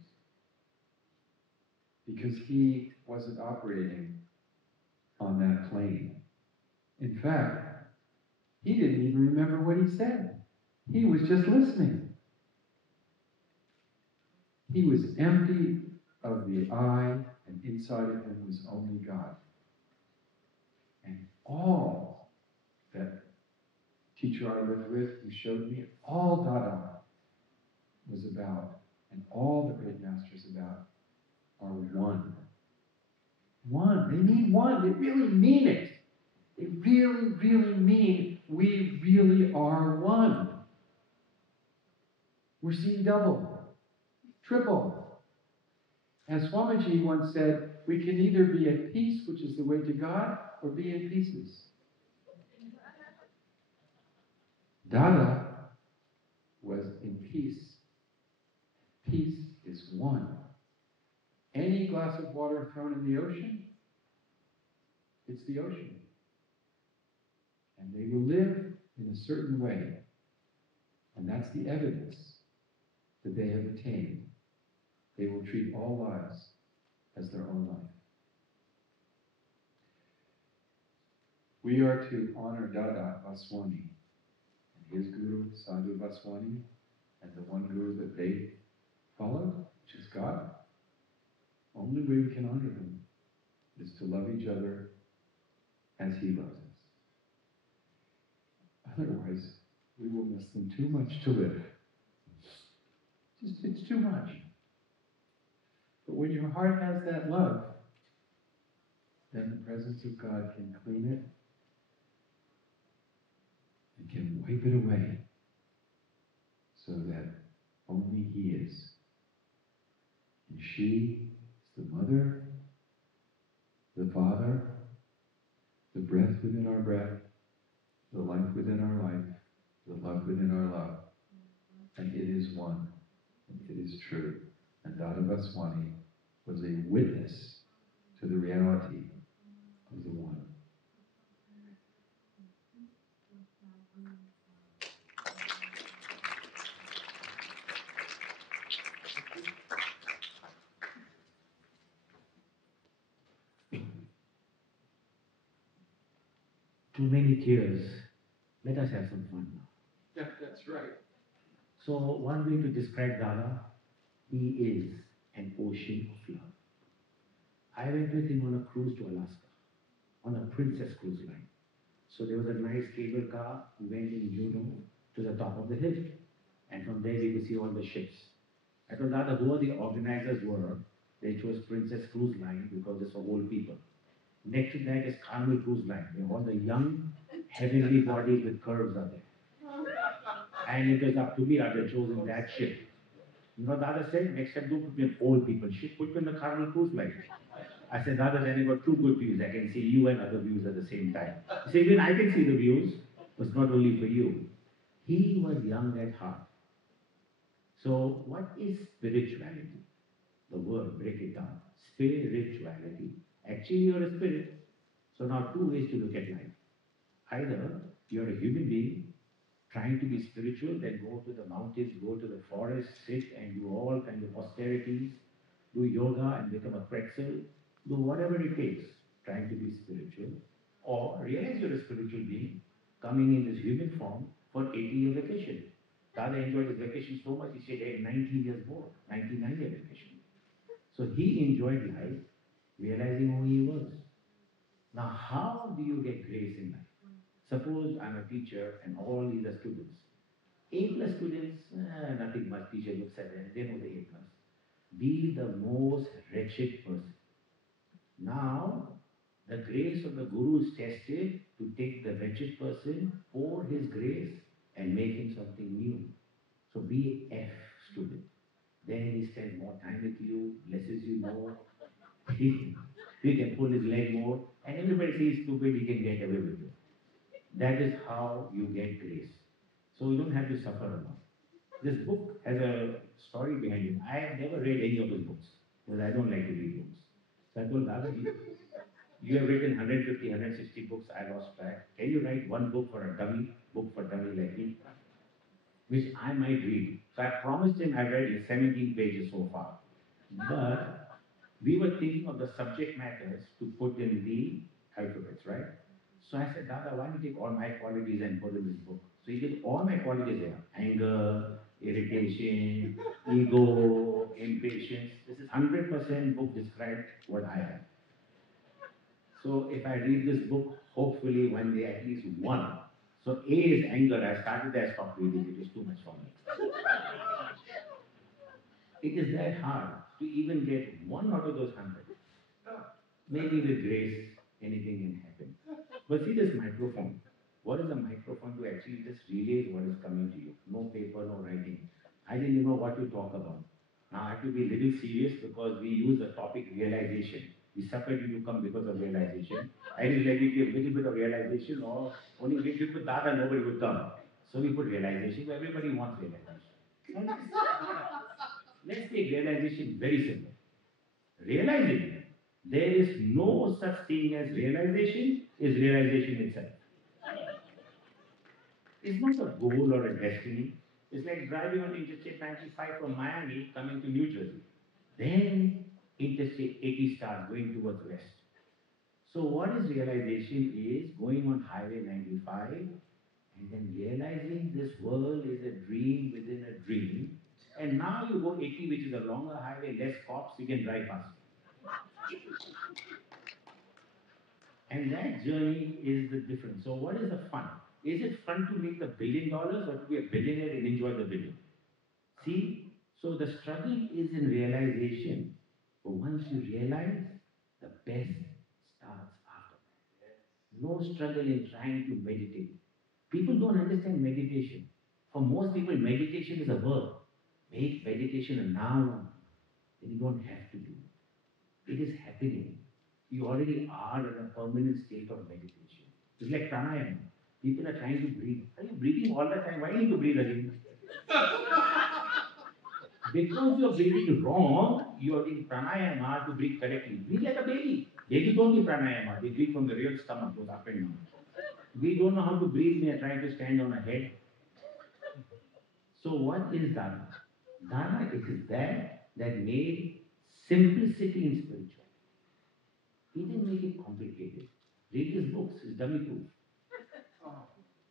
because he wasn't operating on that plane. In fact, he didn't even remember what he said. He was just listening. He was empty of the I, and inside of him was only God. And all that teacher I lived with, who showed me, all Dada was about, and all the great masters about, are one. One. They mean one. They really mean it. They really, really mean we really are one. We're seeing double, triple. As Swamiji once said, we can either be at peace, which is the way to God, or be in pieces. Dada was in peace. Peace is one. Any glass of water thrown in the ocean, it's the ocean. And they will live in a certain way. And that's the evidence that they have attained. They will treat all lives as their own life. We are to honor Dada Vaswani and his guru, Sadhu Vaswani, and the one guru that they followed, which is God. Only way we can honor them is to love each other as he loves us. Otherwise, we will miss them too much to live. It's too much. But when your heart has that love, then the presence of God can clean it and can wipe it away so that only he is. And she is the mother, the father, the breath within our breath, the life within our life, the love within our love. And it is one. And it is true. And Dada Vaswani was a witness to the reality of the one. Too many tears. Let us have some fun now. Yeah, that's right. So one way to describe Dada, he is an ocean of love. I went with him on a cruise to Alaska, on a Princess cruise line. So there was a nice cable car. We went in Juneau to the top of the hill. And from there we could see all the ships. I told Dada who the organizers were. They chose Princess Cruise Line because it's for old people. Next to that is Carnival Cruise Line, where all the young, heavenly bodies with curves are there. And it was up to me, I had chosen that ship. You know, Dada said, next time don't put me in old people ship, put me in the Carnival Cruise Line. I said, Dada, then I got two good views. I can see you and other views at the same time. He said, even I can see the views, but it's not only for you. He was young at heart. So what is spirituality? The word, break it down. Spirituality. Actually, you're a spirit. So now two ways to look at life. Either you're a human being trying to be spiritual, then go to the mountains, go to the forest, sit and do all kinds of austerities, do yoga and become a pretzel, do whatever it takes, trying to be spiritual. Or realize you're a spiritual being, coming in this human form for 80-year vacation. Dada enjoyed his vacation so much, he stayed 19 years more, 99-year vacation. So he enjoyed life, realizing who he was. Now, how do you get grace in life? Suppose I'm a teacher and all these are students. A plus students, nothing much. Teacher looks at them, they know the A plus. Be the most wretched person. Now, the grace of the Guru is tested to take the wretched person, pour his grace, and make him something new. So be F student. Then he spends more time with you, blesses you more. He can pull his leg more, and everybody says stupid, he can get away with it. That is how you get grace. So you don't have to suffer a lot. This book has a story behind it. I have never read any of his books because I don't like to read books. So I told Dada, you have written 150, 160 books, I lost track. Can you write one book for a dummy, book for dummy like me, which I might read? So I promised him I read 17 pages so far. But we were thinking of the subject matters to put in the alphabets, right? So I said, Dada, why don't you take all my qualities and put in this book? So he did all my qualities there. Anger, irritation, ego, impatience. This is 100% book described what I have. So if I read this book, hopefully one day at least one. So A is anger. I started there, I stopped reading. It was too much for me. It is that hard to even get one out of those 100. Maybe with grace, anything can happen. But see this microphone. What is a microphone to actually just relay what is coming to you? No paper, no writing. I didn't know what to talk about. Now I have to be a little serious because we use the topic realization. We suffered you to come because of realization. I didn't let you give a little bit of realization or only if you put Dada, nobody would come. So we put realization, everybody wants realization. Let's take realization very simple. Realizing there is no such thing as realization is realization itself. It's not a goal or a destiny. It's like driving on Interstate 95 from Miami coming to New Jersey. Then Interstate 80 starts going towards west. So what is realization is going on Highway 95 and then realizing this world is a dream within a dream. And now you go 80, which is a longer highway, less cops, you can drive faster. And that journey is the difference. So what is the fun? Is it fun to make $1 billion or to be a billionaire and enjoy the billion? See? So the struggle is in realization. But once you realize, the best starts after that. No struggle in trying to meditate. People don't understand meditation. For most people, meditation is a verb. Make meditation a noun. Then you don't have to do it. It is happening. You already are in a permanent state of meditation. It's like pranayama. People are trying to breathe. Are you breathing all the time? Why need to breathe again? Because you're breathing wrong, you are in pranayama to breathe correctly. Breathe like a baby. Babies don't do pranayama. They breathe from the real stomach, goes up and down. We don't know how to breathe. We are trying to stand on a head. So what is Dharma? Dharma is that made simplicity in spirituality. He didn't make it complicated. Read his books, his dummy proof.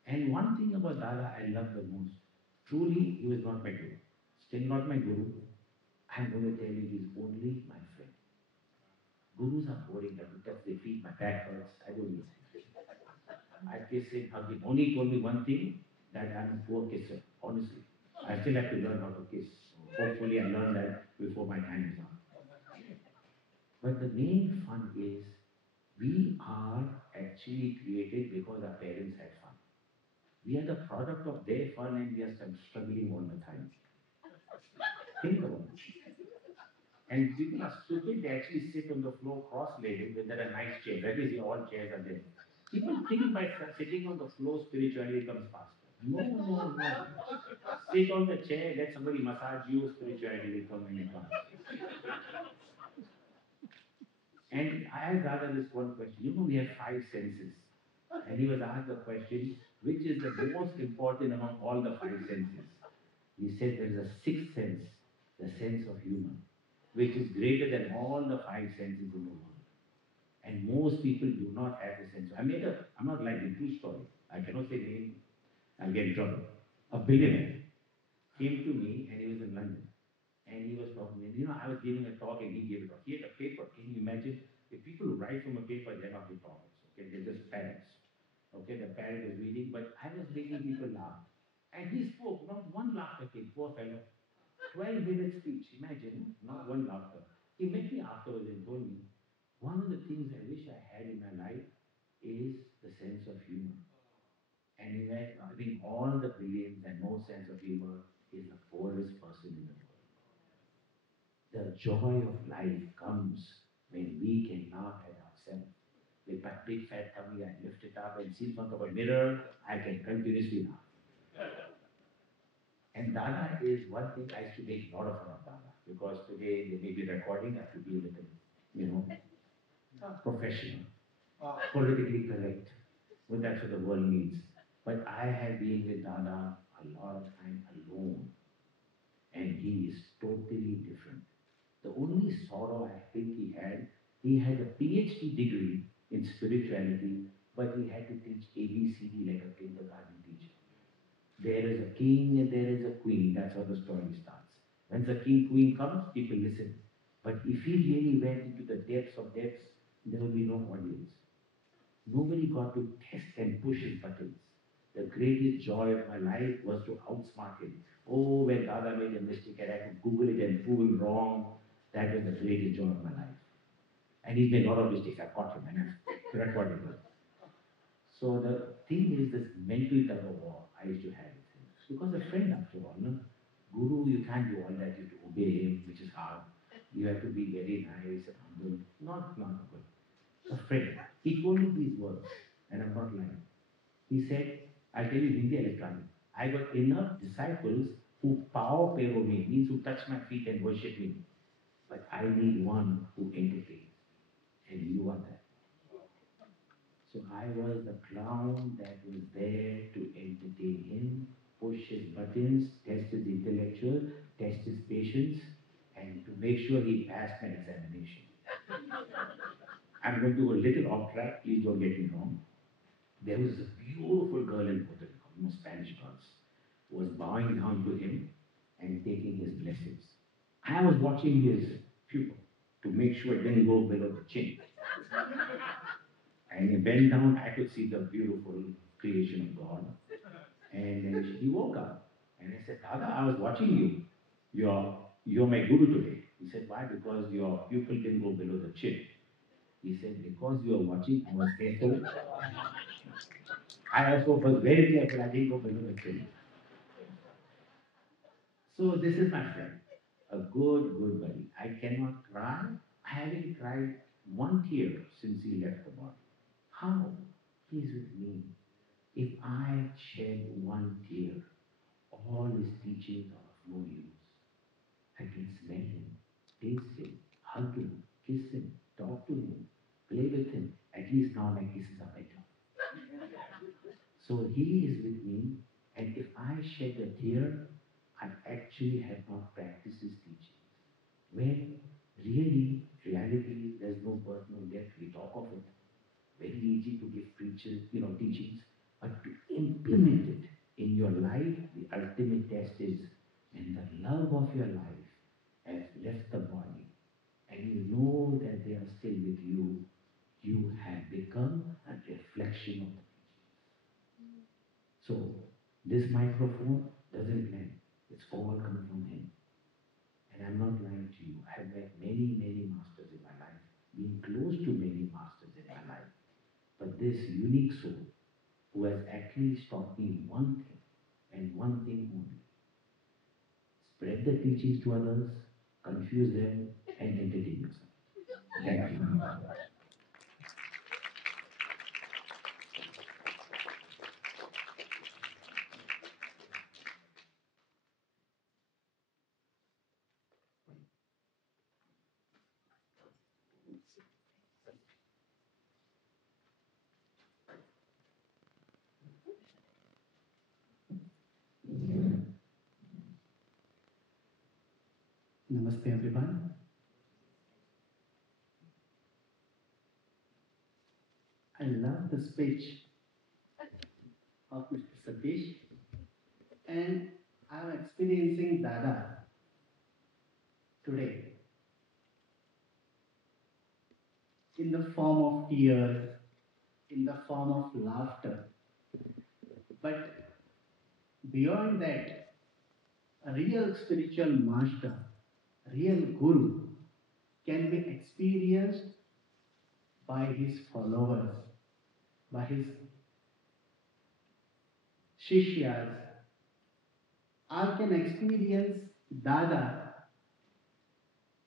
And one thing about Dada I love the most. Truly, he was not my guru. Still not my guru. I'm going to tell you, he's only my friend. Gurus are boring. I touch their feet, my back hurts. I don't need it. I kiss him, hug him. Only told me one thing, that I'm a poor kisser. Honestly. I still have to learn how to kiss. Hopefully I learn that before my time is up. But the main fun is, we are actually created because our parents had fun. We are the product of their fun and we are struggling all the time. Think about it. And people are stupid, they actually sit on the floor cross-legged when there are nice chairs. That is, all chairs are there. People think by sitting on the floor, spirituality comes faster. No. Sit on the chair, let somebody massage you, spirituality will come when it comes. And I asked Dada this one question. We have 5 senses. And he was asked the question, which is the most important among all the 5 senses? He said there is a 6th sense, the sense of humor, which is greater than all the 5 senses in the world. And most people do not have the sense. I'm not like a true story. I cannot say name, I'll get in trouble. A billionaire came to me and he was in London. And he was talking, and I was giving a talk and he gave a talk. He had a paper. Can you imagine? If people who write from a paper, they're not rhetorics, okay? They're just parrots. Okay, the parrot was reading, but I was making people laugh. And he spoke, not one laughter came, poor fellow. 12-minute speech, imagine, not one laughter. He met me afterwards and told me, one of the things I wish I had in my life is the sense of humor. And he went, I think all the brilliance and no sense of humor is the poorest person in the world. The joy of life comes when we can laugh at ourselves. With my big fat tummy, I lift it up and see in front of a mirror, I can continuously laugh. And Dada is one thing I used to make a lot of fun of Dada, because today they may be recording, I have to be a little, professional, politically correct. Well, that's what the world needs. But I have been with Dada a lot of time alone, and he is totally different. The only sorrow I think he had a PhD degree in spirituality, but he had to teach ABCD like a kindergarten teacher. There is a king and there is a queen. That's how the story starts. When the king-queen comes, people listen. But if he really went into the depths of depths, there will be no audience. Nobody got to test and push his buttons. The greatest joy of my life was to outsmart him. Oh, when Dada made a mistake and I could Google it and prove him wrong, that was the greatest joy of my life. And he's made a lot of mistakes. I've caught him and I've recorded him. So the thing is, this mental tug of war I used to have with him. Because a friend after all, no? Guru, you can't do all that. You have to obey him, which is hard. You have to be very nice and humble. Not good. A friend. He told me these words, and I'm not lying. He said, I'll tell you in Hindi, I'll try. I got enough disciples who power pero me, means who touch my feet and worship me. But I need one who entertains. And you are that. So I was the clown that was there to entertain him, push his buttons, test his intellectual, test his patience, and to make sure he passed my examination. I'm going to go a little off track, please don't get me wrong. There was a beautiful girl in Puerto Rico, Spanish girls, who was bowing down to him and taking his blessings. I was watching his pupil to make sure it didn't go below the chin. And he bent down, I could see the beautiful creation of God. And then he woke up. And I said, Dada, I was watching you. You're my guru today. He said, why? Because your pupil didn't go below the chin. He said, because you are watching, I was careful. I also was very careful, I didn't go below the chin. So this is my friend, a good buddy. I cannot cry. I haven't cried one tear since he left the body. How? He's with me. If I shed one tear, all his teachings are of no use. I can smell him, taste him, hug him, kiss him, talk to him, play with him. At least now my kisses are better. So he is with me, and if I shed a tear, I actually have not practiced his teachings. When reality, there's no birth, no death. We talk of it. Very easy to give preachers, teachings, but to implement it in your life, the ultimate test is when the love of your life has left the body and you know that they are still with you, you have become a reflection of the teachings. So this microphone doesn't blend. It's all come from him. And I'm not lying to you. I have met many masters in my life, been close to many masters in my life. But this unique soul, who has actually taught me one thing, and one thing only. Spread the teachings to others, confuse them, and entertain yourself. Thank you. Namaste, everyone. I love the speech of Mr. Satish, and I'm experiencing Dada today in the form of tears, in the form of laughter. But beyond that, a real spiritual master, a real guru can be experienced by his followers, by his shishyas. I can experience Dada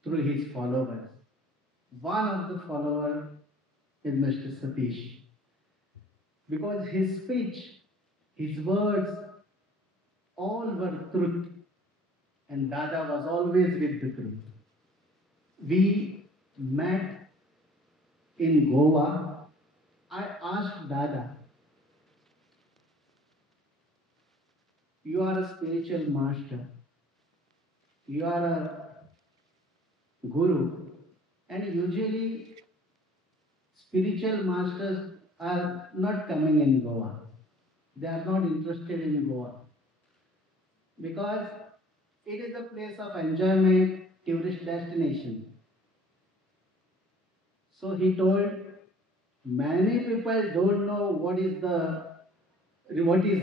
through his followers. One of the followers is Mr. Satish. Because his speech, his words, all were truth. And Dada was always with the truth. We met in Goa. I asked Dada, you are a spiritual master, you are a guru, and usually spiritual masters are not coming in Goa. They are not interested in Goa because it is a place of enjoyment, tourist destination. So he told, many people don't know what is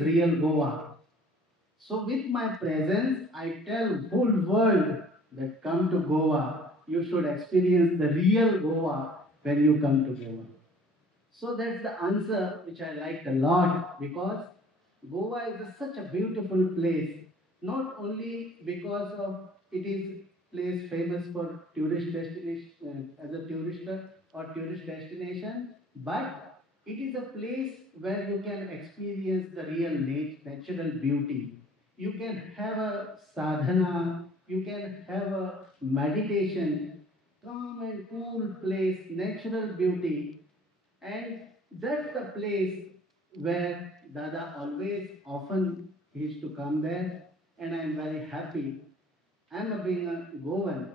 real Goa. So with my presence, I tell whole world that come to Goa, you should experience the real Goa when you come to Goa. So that's the answer which I liked a lot, because Goa is such a beautiful place, not only because of it is place famous for tourist destination as a tourist or tourist destination, but it is a place where you can experience the real natural beauty. You can have a sadhana, you can have a meditation, calm and cool place, natural beauty, and that's the place where Dada always, often he used to come there, and I am very happy. I am being a Goan.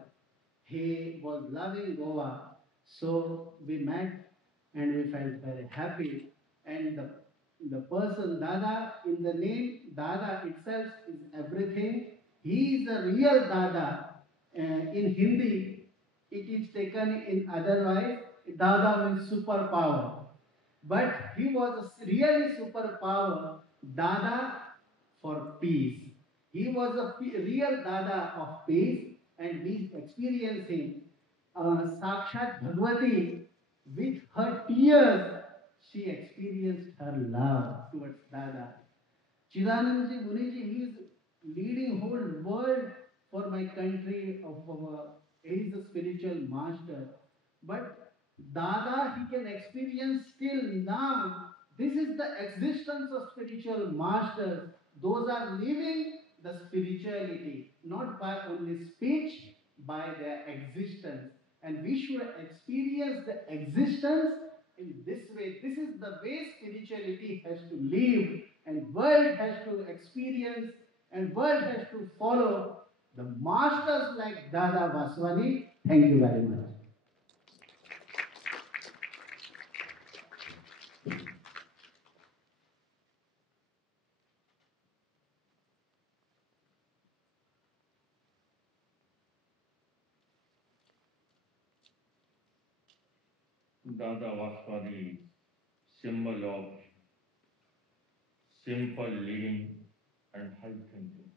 He was loving Goa, so we met and we felt very happy. And the person Dada, in the name Dada itself is everything. He is a real Dada. In Hindi, it is taken in otherwise. Dada means superpower. But he was a really superpower, Dada for peace. He was a real Dada of peace, and we experience him. Sakshat Bhagawati, with her tears, she experienced her love towards Dada. Chidanand ji, Muni ji, he is leading whole world for my country. He is a spiritual master. But Dada, he can experience still now. This is the existence of spiritual masters. Those are living the spirituality, not by only speech, by their existence. And we should experience the existence in this way. This is the way spirituality has to live, and world has to experience, and world has to follow the masters like Dada Vaswani. Thank you very much. Dada Vaswani, symbol of simple living and high thinking.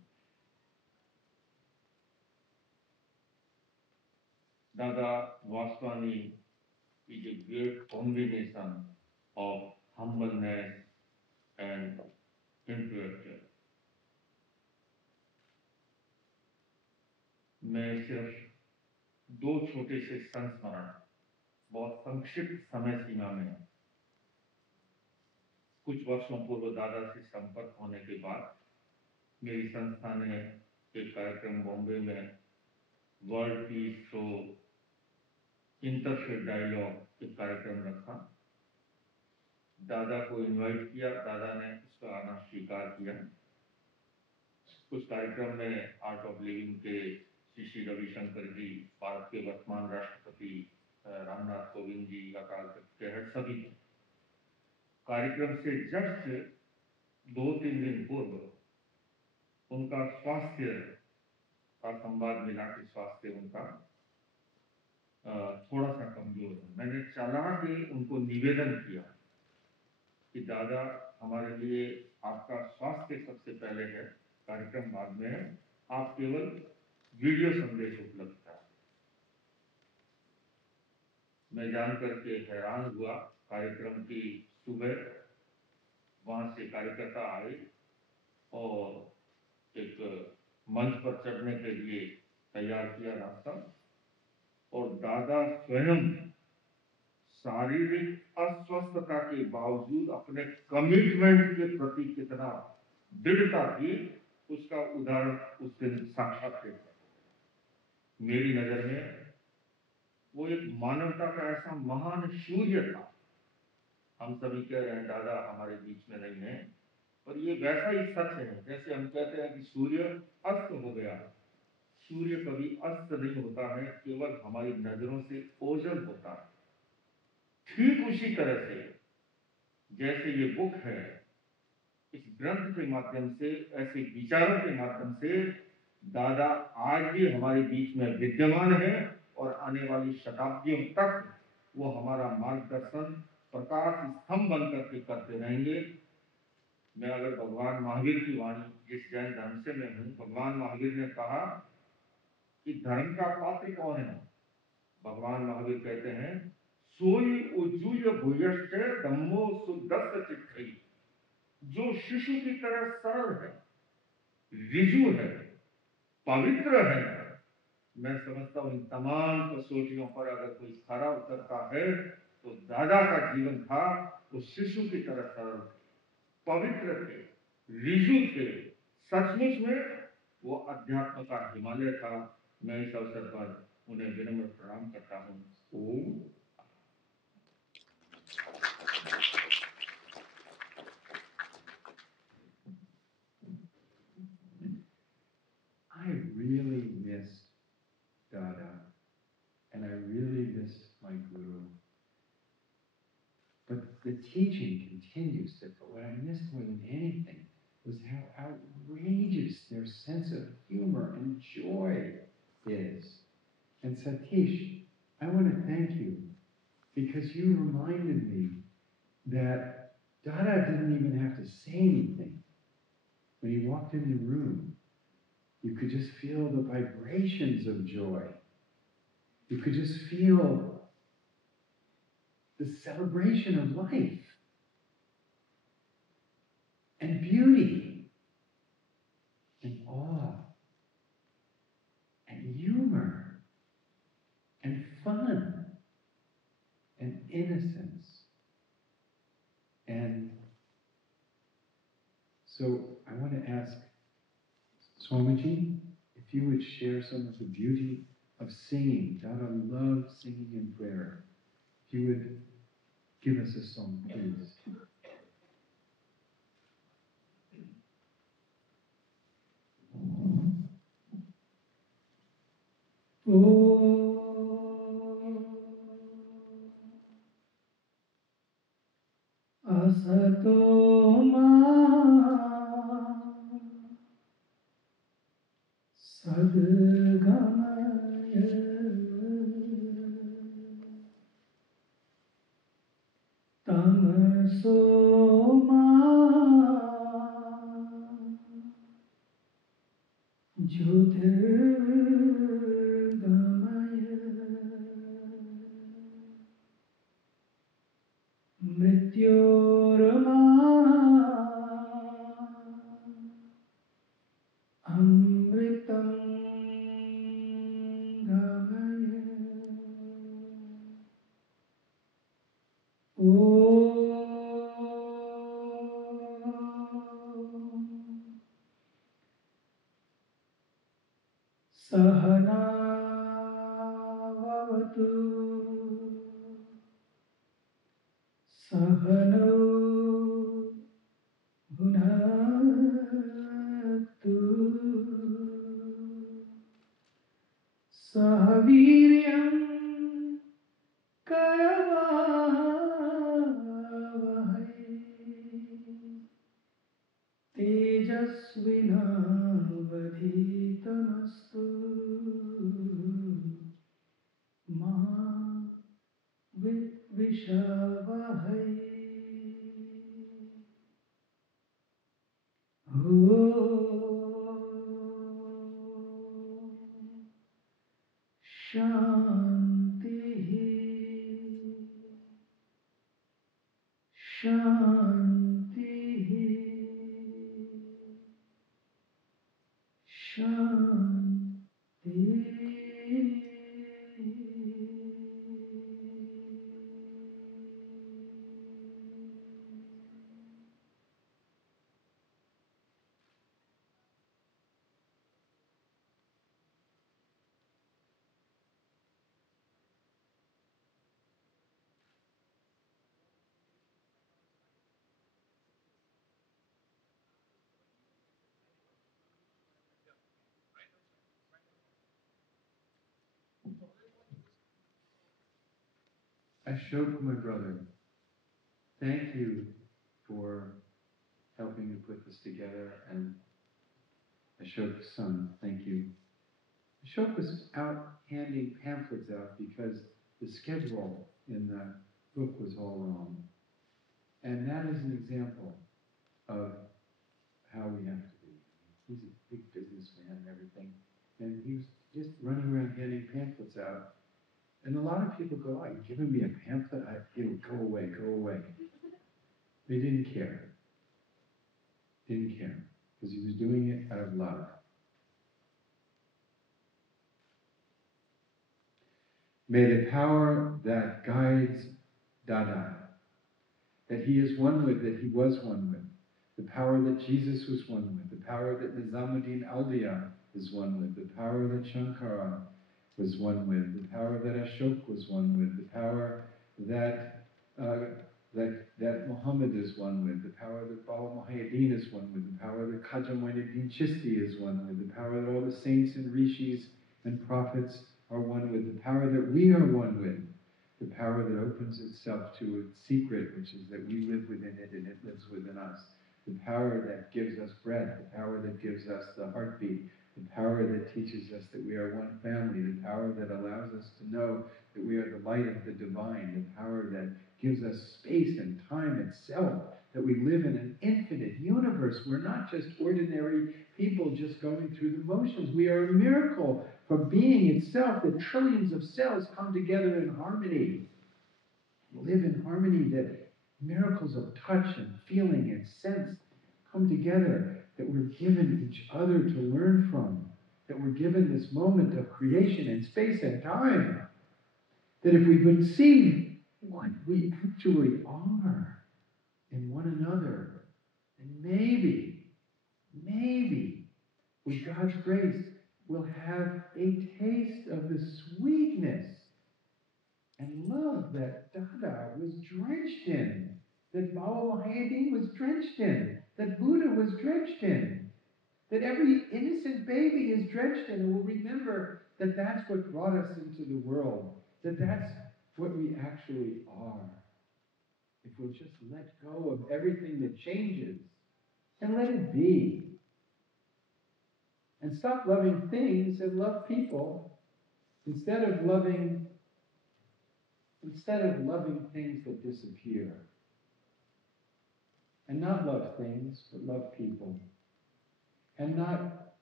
Dada Vaswani is a great combination of humbleness and intellectual. मैं सिर्फ दो छोटे से संस्मरण बहुत संक्षिप्त समय सीमा में कुछ वर्षों पूर्व दादा से संपर्क होने के बाद मेरी संस्था ने एक कार्यक्रम बॉम्बे में world peace through interfaith dialogue एक कार्यक्रम रखा। दादा को इनवाइट किया, दादा ने उसका आना स्वीकार किया। उस कार्यक्रम में आर्ट ऑफ लिविंग के श्री रविशंकर जी, भारत के वर्तमान राष्ट्रपति रामनाथ कोविंद जी, अकाल तख्त के हेड सभी थे। कार्यक्रम से जस्ट 2-3 दिन पूर्व उनका स्वास्थ्य का संवाद मिला कि स्वास्थ्य उनका थोड़ा सा कमजोर है। मैंने चला के उनको निवेदन किया कि दादा, हमारे लिए आपका स्वास्थ्य सबसे पहले है, कार्यक्रम बाद में है, आप केवल वीडियो संदेश उपलब्ध करें। मैं जान करके हैरान हुआ। कार्यक्रम की सुबह वहां से कार्यकर्ता आए और एक मंच पर चढ़ने के लिए तैयार किया रास्ता, और दादा स्वयं शारीरिक अस्वस्थता के बावजूद अपने कमिटमेंट के प्रति कितना दृढ़ता थी, उसका उदाहरण उस दिन साक्षात देखा। मेरी नजर में वो एक मानवता का ऐसा महान सूर्य था। हम सभी कह रहे हैं दादा हमारे बीच में नहीं है, पर ये वैसा ही सच है जैसे हम कहते हैं कि सूर्य अस्त हो गया। सूर्य कभी अस्त नहीं होता है, केवल हमारी नजरों से ओझल होता है। ठीक उसी तरह से जैसे ये बुक है, इस ग्रंथ के माध्यम से, ऐसे विचारों के माध्यम से दादा आज भी हमारे बीच में विद्यमान है और आने वाली शताब्दियों तक वो हमारा मार्गदर्शन प्रकाश स्तंभ बनकर के करते रहेंगे। मैं अगर भगवान महावीर की वाणी, जिस जैन धर्म से मैं हूँ, भगवान महावीर ने कहा कि धर्म का पात्र कौन है। भगवान महावीर कहते हैं, सोई उज्जूय भूयश्च धम्मो सुदस्य चित्तै, जो शिशु की तरह सरल है, ऋजु है, पवित्र है। मैं समझता हूँ इन तमाम कसौटियों पर अगर कोई खरा उतरता है तो दादा का जीवन था। वो शिशु की तरह सरल थे, पवित्र थे, ऋजु थे। सचमुच में वो अध्यात्म का हिमालय था। मैं इस अवसर पर उन्हें विनम्र प्रणाम करता हूँ। ओम। I really missed Dada, and I really missed my guru. But the teaching continues. But what I missed more than anything was how outrageous their sense of humor and joy is. And Satish, I want to thank you because you reminded me that Dada didn't even have to say anything. When he walked in the room, you could just feel the vibrations of joy. You could just feel the celebration of life and beauty and awe and humor and fun and innocence. And so I want to ask Swamiji, if you would share some of the beauty of singing. Dada loved singing in prayer. If you would give us a song, please. Asato ma sadgamaya tamaso ma jyotirgamaya mrityorma amritam gamaya. Sahana vavatu sahano bhunaktu sahaviryam karavavahai तेजस्विनावधीतमस्तु मा विद्विषावहै शान्तिः शान्तिः Ashok, my brother, thank you for helping me put this together, and Ashok's son, thank you. Ashok was out handing pamphlets out because the schedule in the book was all wrong. And that is an example of how we have to be. He's a big businessman and everything, and he was just running around handing pamphlets out. And a lot of people go, "Oh, you're giving me a pamphlet? It'll go away, go away." They didn't care. Didn't care, because he was doing it out of love. May the power that guides Dada, that he is one with, that he was one with, the power that Jesus was one with, the power that Nizamuddin Auliya is one with, the power that Shankara was one with, the power that Ashok was one with, the power that Muhammad is one with, the power that Baba Muhyiddin is one with, the power that Khaja Moinuddin Chishti is one with, the power that all the saints and rishis and prophets are one with, the power that we are one with, the power that opens itself to its secret, which is that we live within it and it lives within us, the power that gives us breath, the power that gives us the heartbeat, the power that teaches us that we are one family, the power that allows us to know that we are the light of the divine, the power that gives us space and time itself, that we live in an infinite universe. We're not just ordinary people just going through the motions. We are a miracle from being itself, that trillions of cells come together in harmony. Live in harmony, that miracles of touch and feeling and sense come together, that we're given each other to learn from, that we're given this moment of creation in space and time, that if we would see what we actually are in one another, and maybe, with God's grace, we'll have a taste of the sweetness and love that Dada was drenched in, that Baba Muhyiddin was drenched in, that Buddha was drenched in, that every innocent baby is drenched in, and will remember that that's what brought us into the world, that that's what we actually are. If we'll just let go of everything that changes and let it be, and stop loving things and love people, instead of loving things that disappear. And not love things, but love people. And not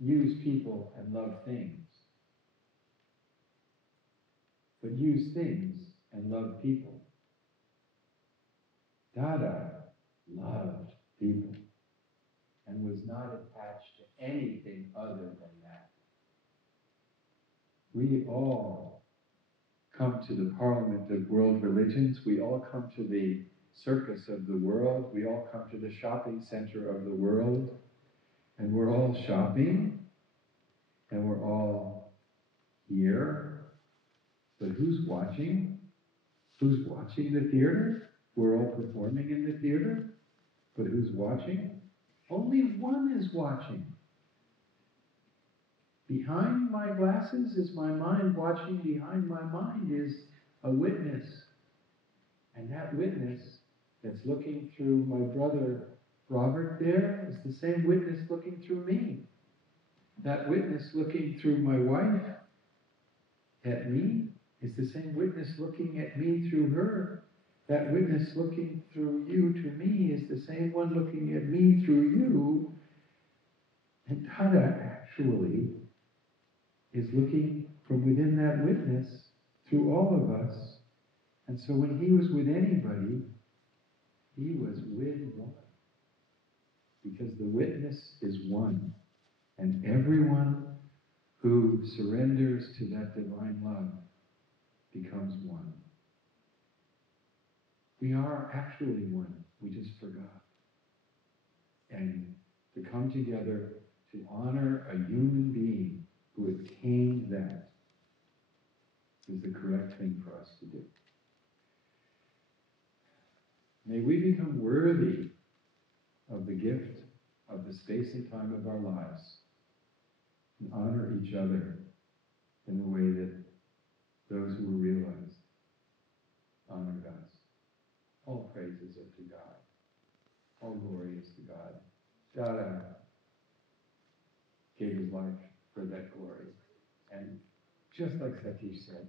use people and love things, but use things and love people. Dada loved people and was not attached to anything other than that. We all come to the Parliament of World Religions. We all come to the circus of the world. We all come to the shopping center of the world. And we're all shopping. And we're all here. But who's watching? Who's watching the theater? We're all performing in the theater. But who's watching? Only one is watching. Behind my glasses is my mind watching. Behind my mind is a witness. And that witness that's looking through my brother Robert there is the same witness looking through me. That witness looking through my wife at me is the same witness looking at me through her. That witness looking through you to me is the same one looking at me through you. And Dada actually is looking from within that witness through all of us. And so when he was with anybody, he was with one. Because the witness is one. And everyone who surrenders to that divine love becomes one. We are actually one. We just forgot. And to come together to honor a human being who attained that is the correct thing for us to do. May we become worthy of the gift of the space and time of our lives and honor each other in the way that those who are realized honored us. All praises are to God. All glory is to God. Dada gave his life for that glory. And just like Satish said,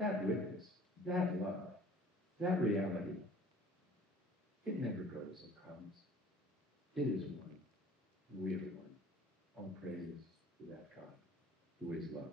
that witness, that love, that reality, it never goes or comes. It is one. We are one. All praises to that God who is love.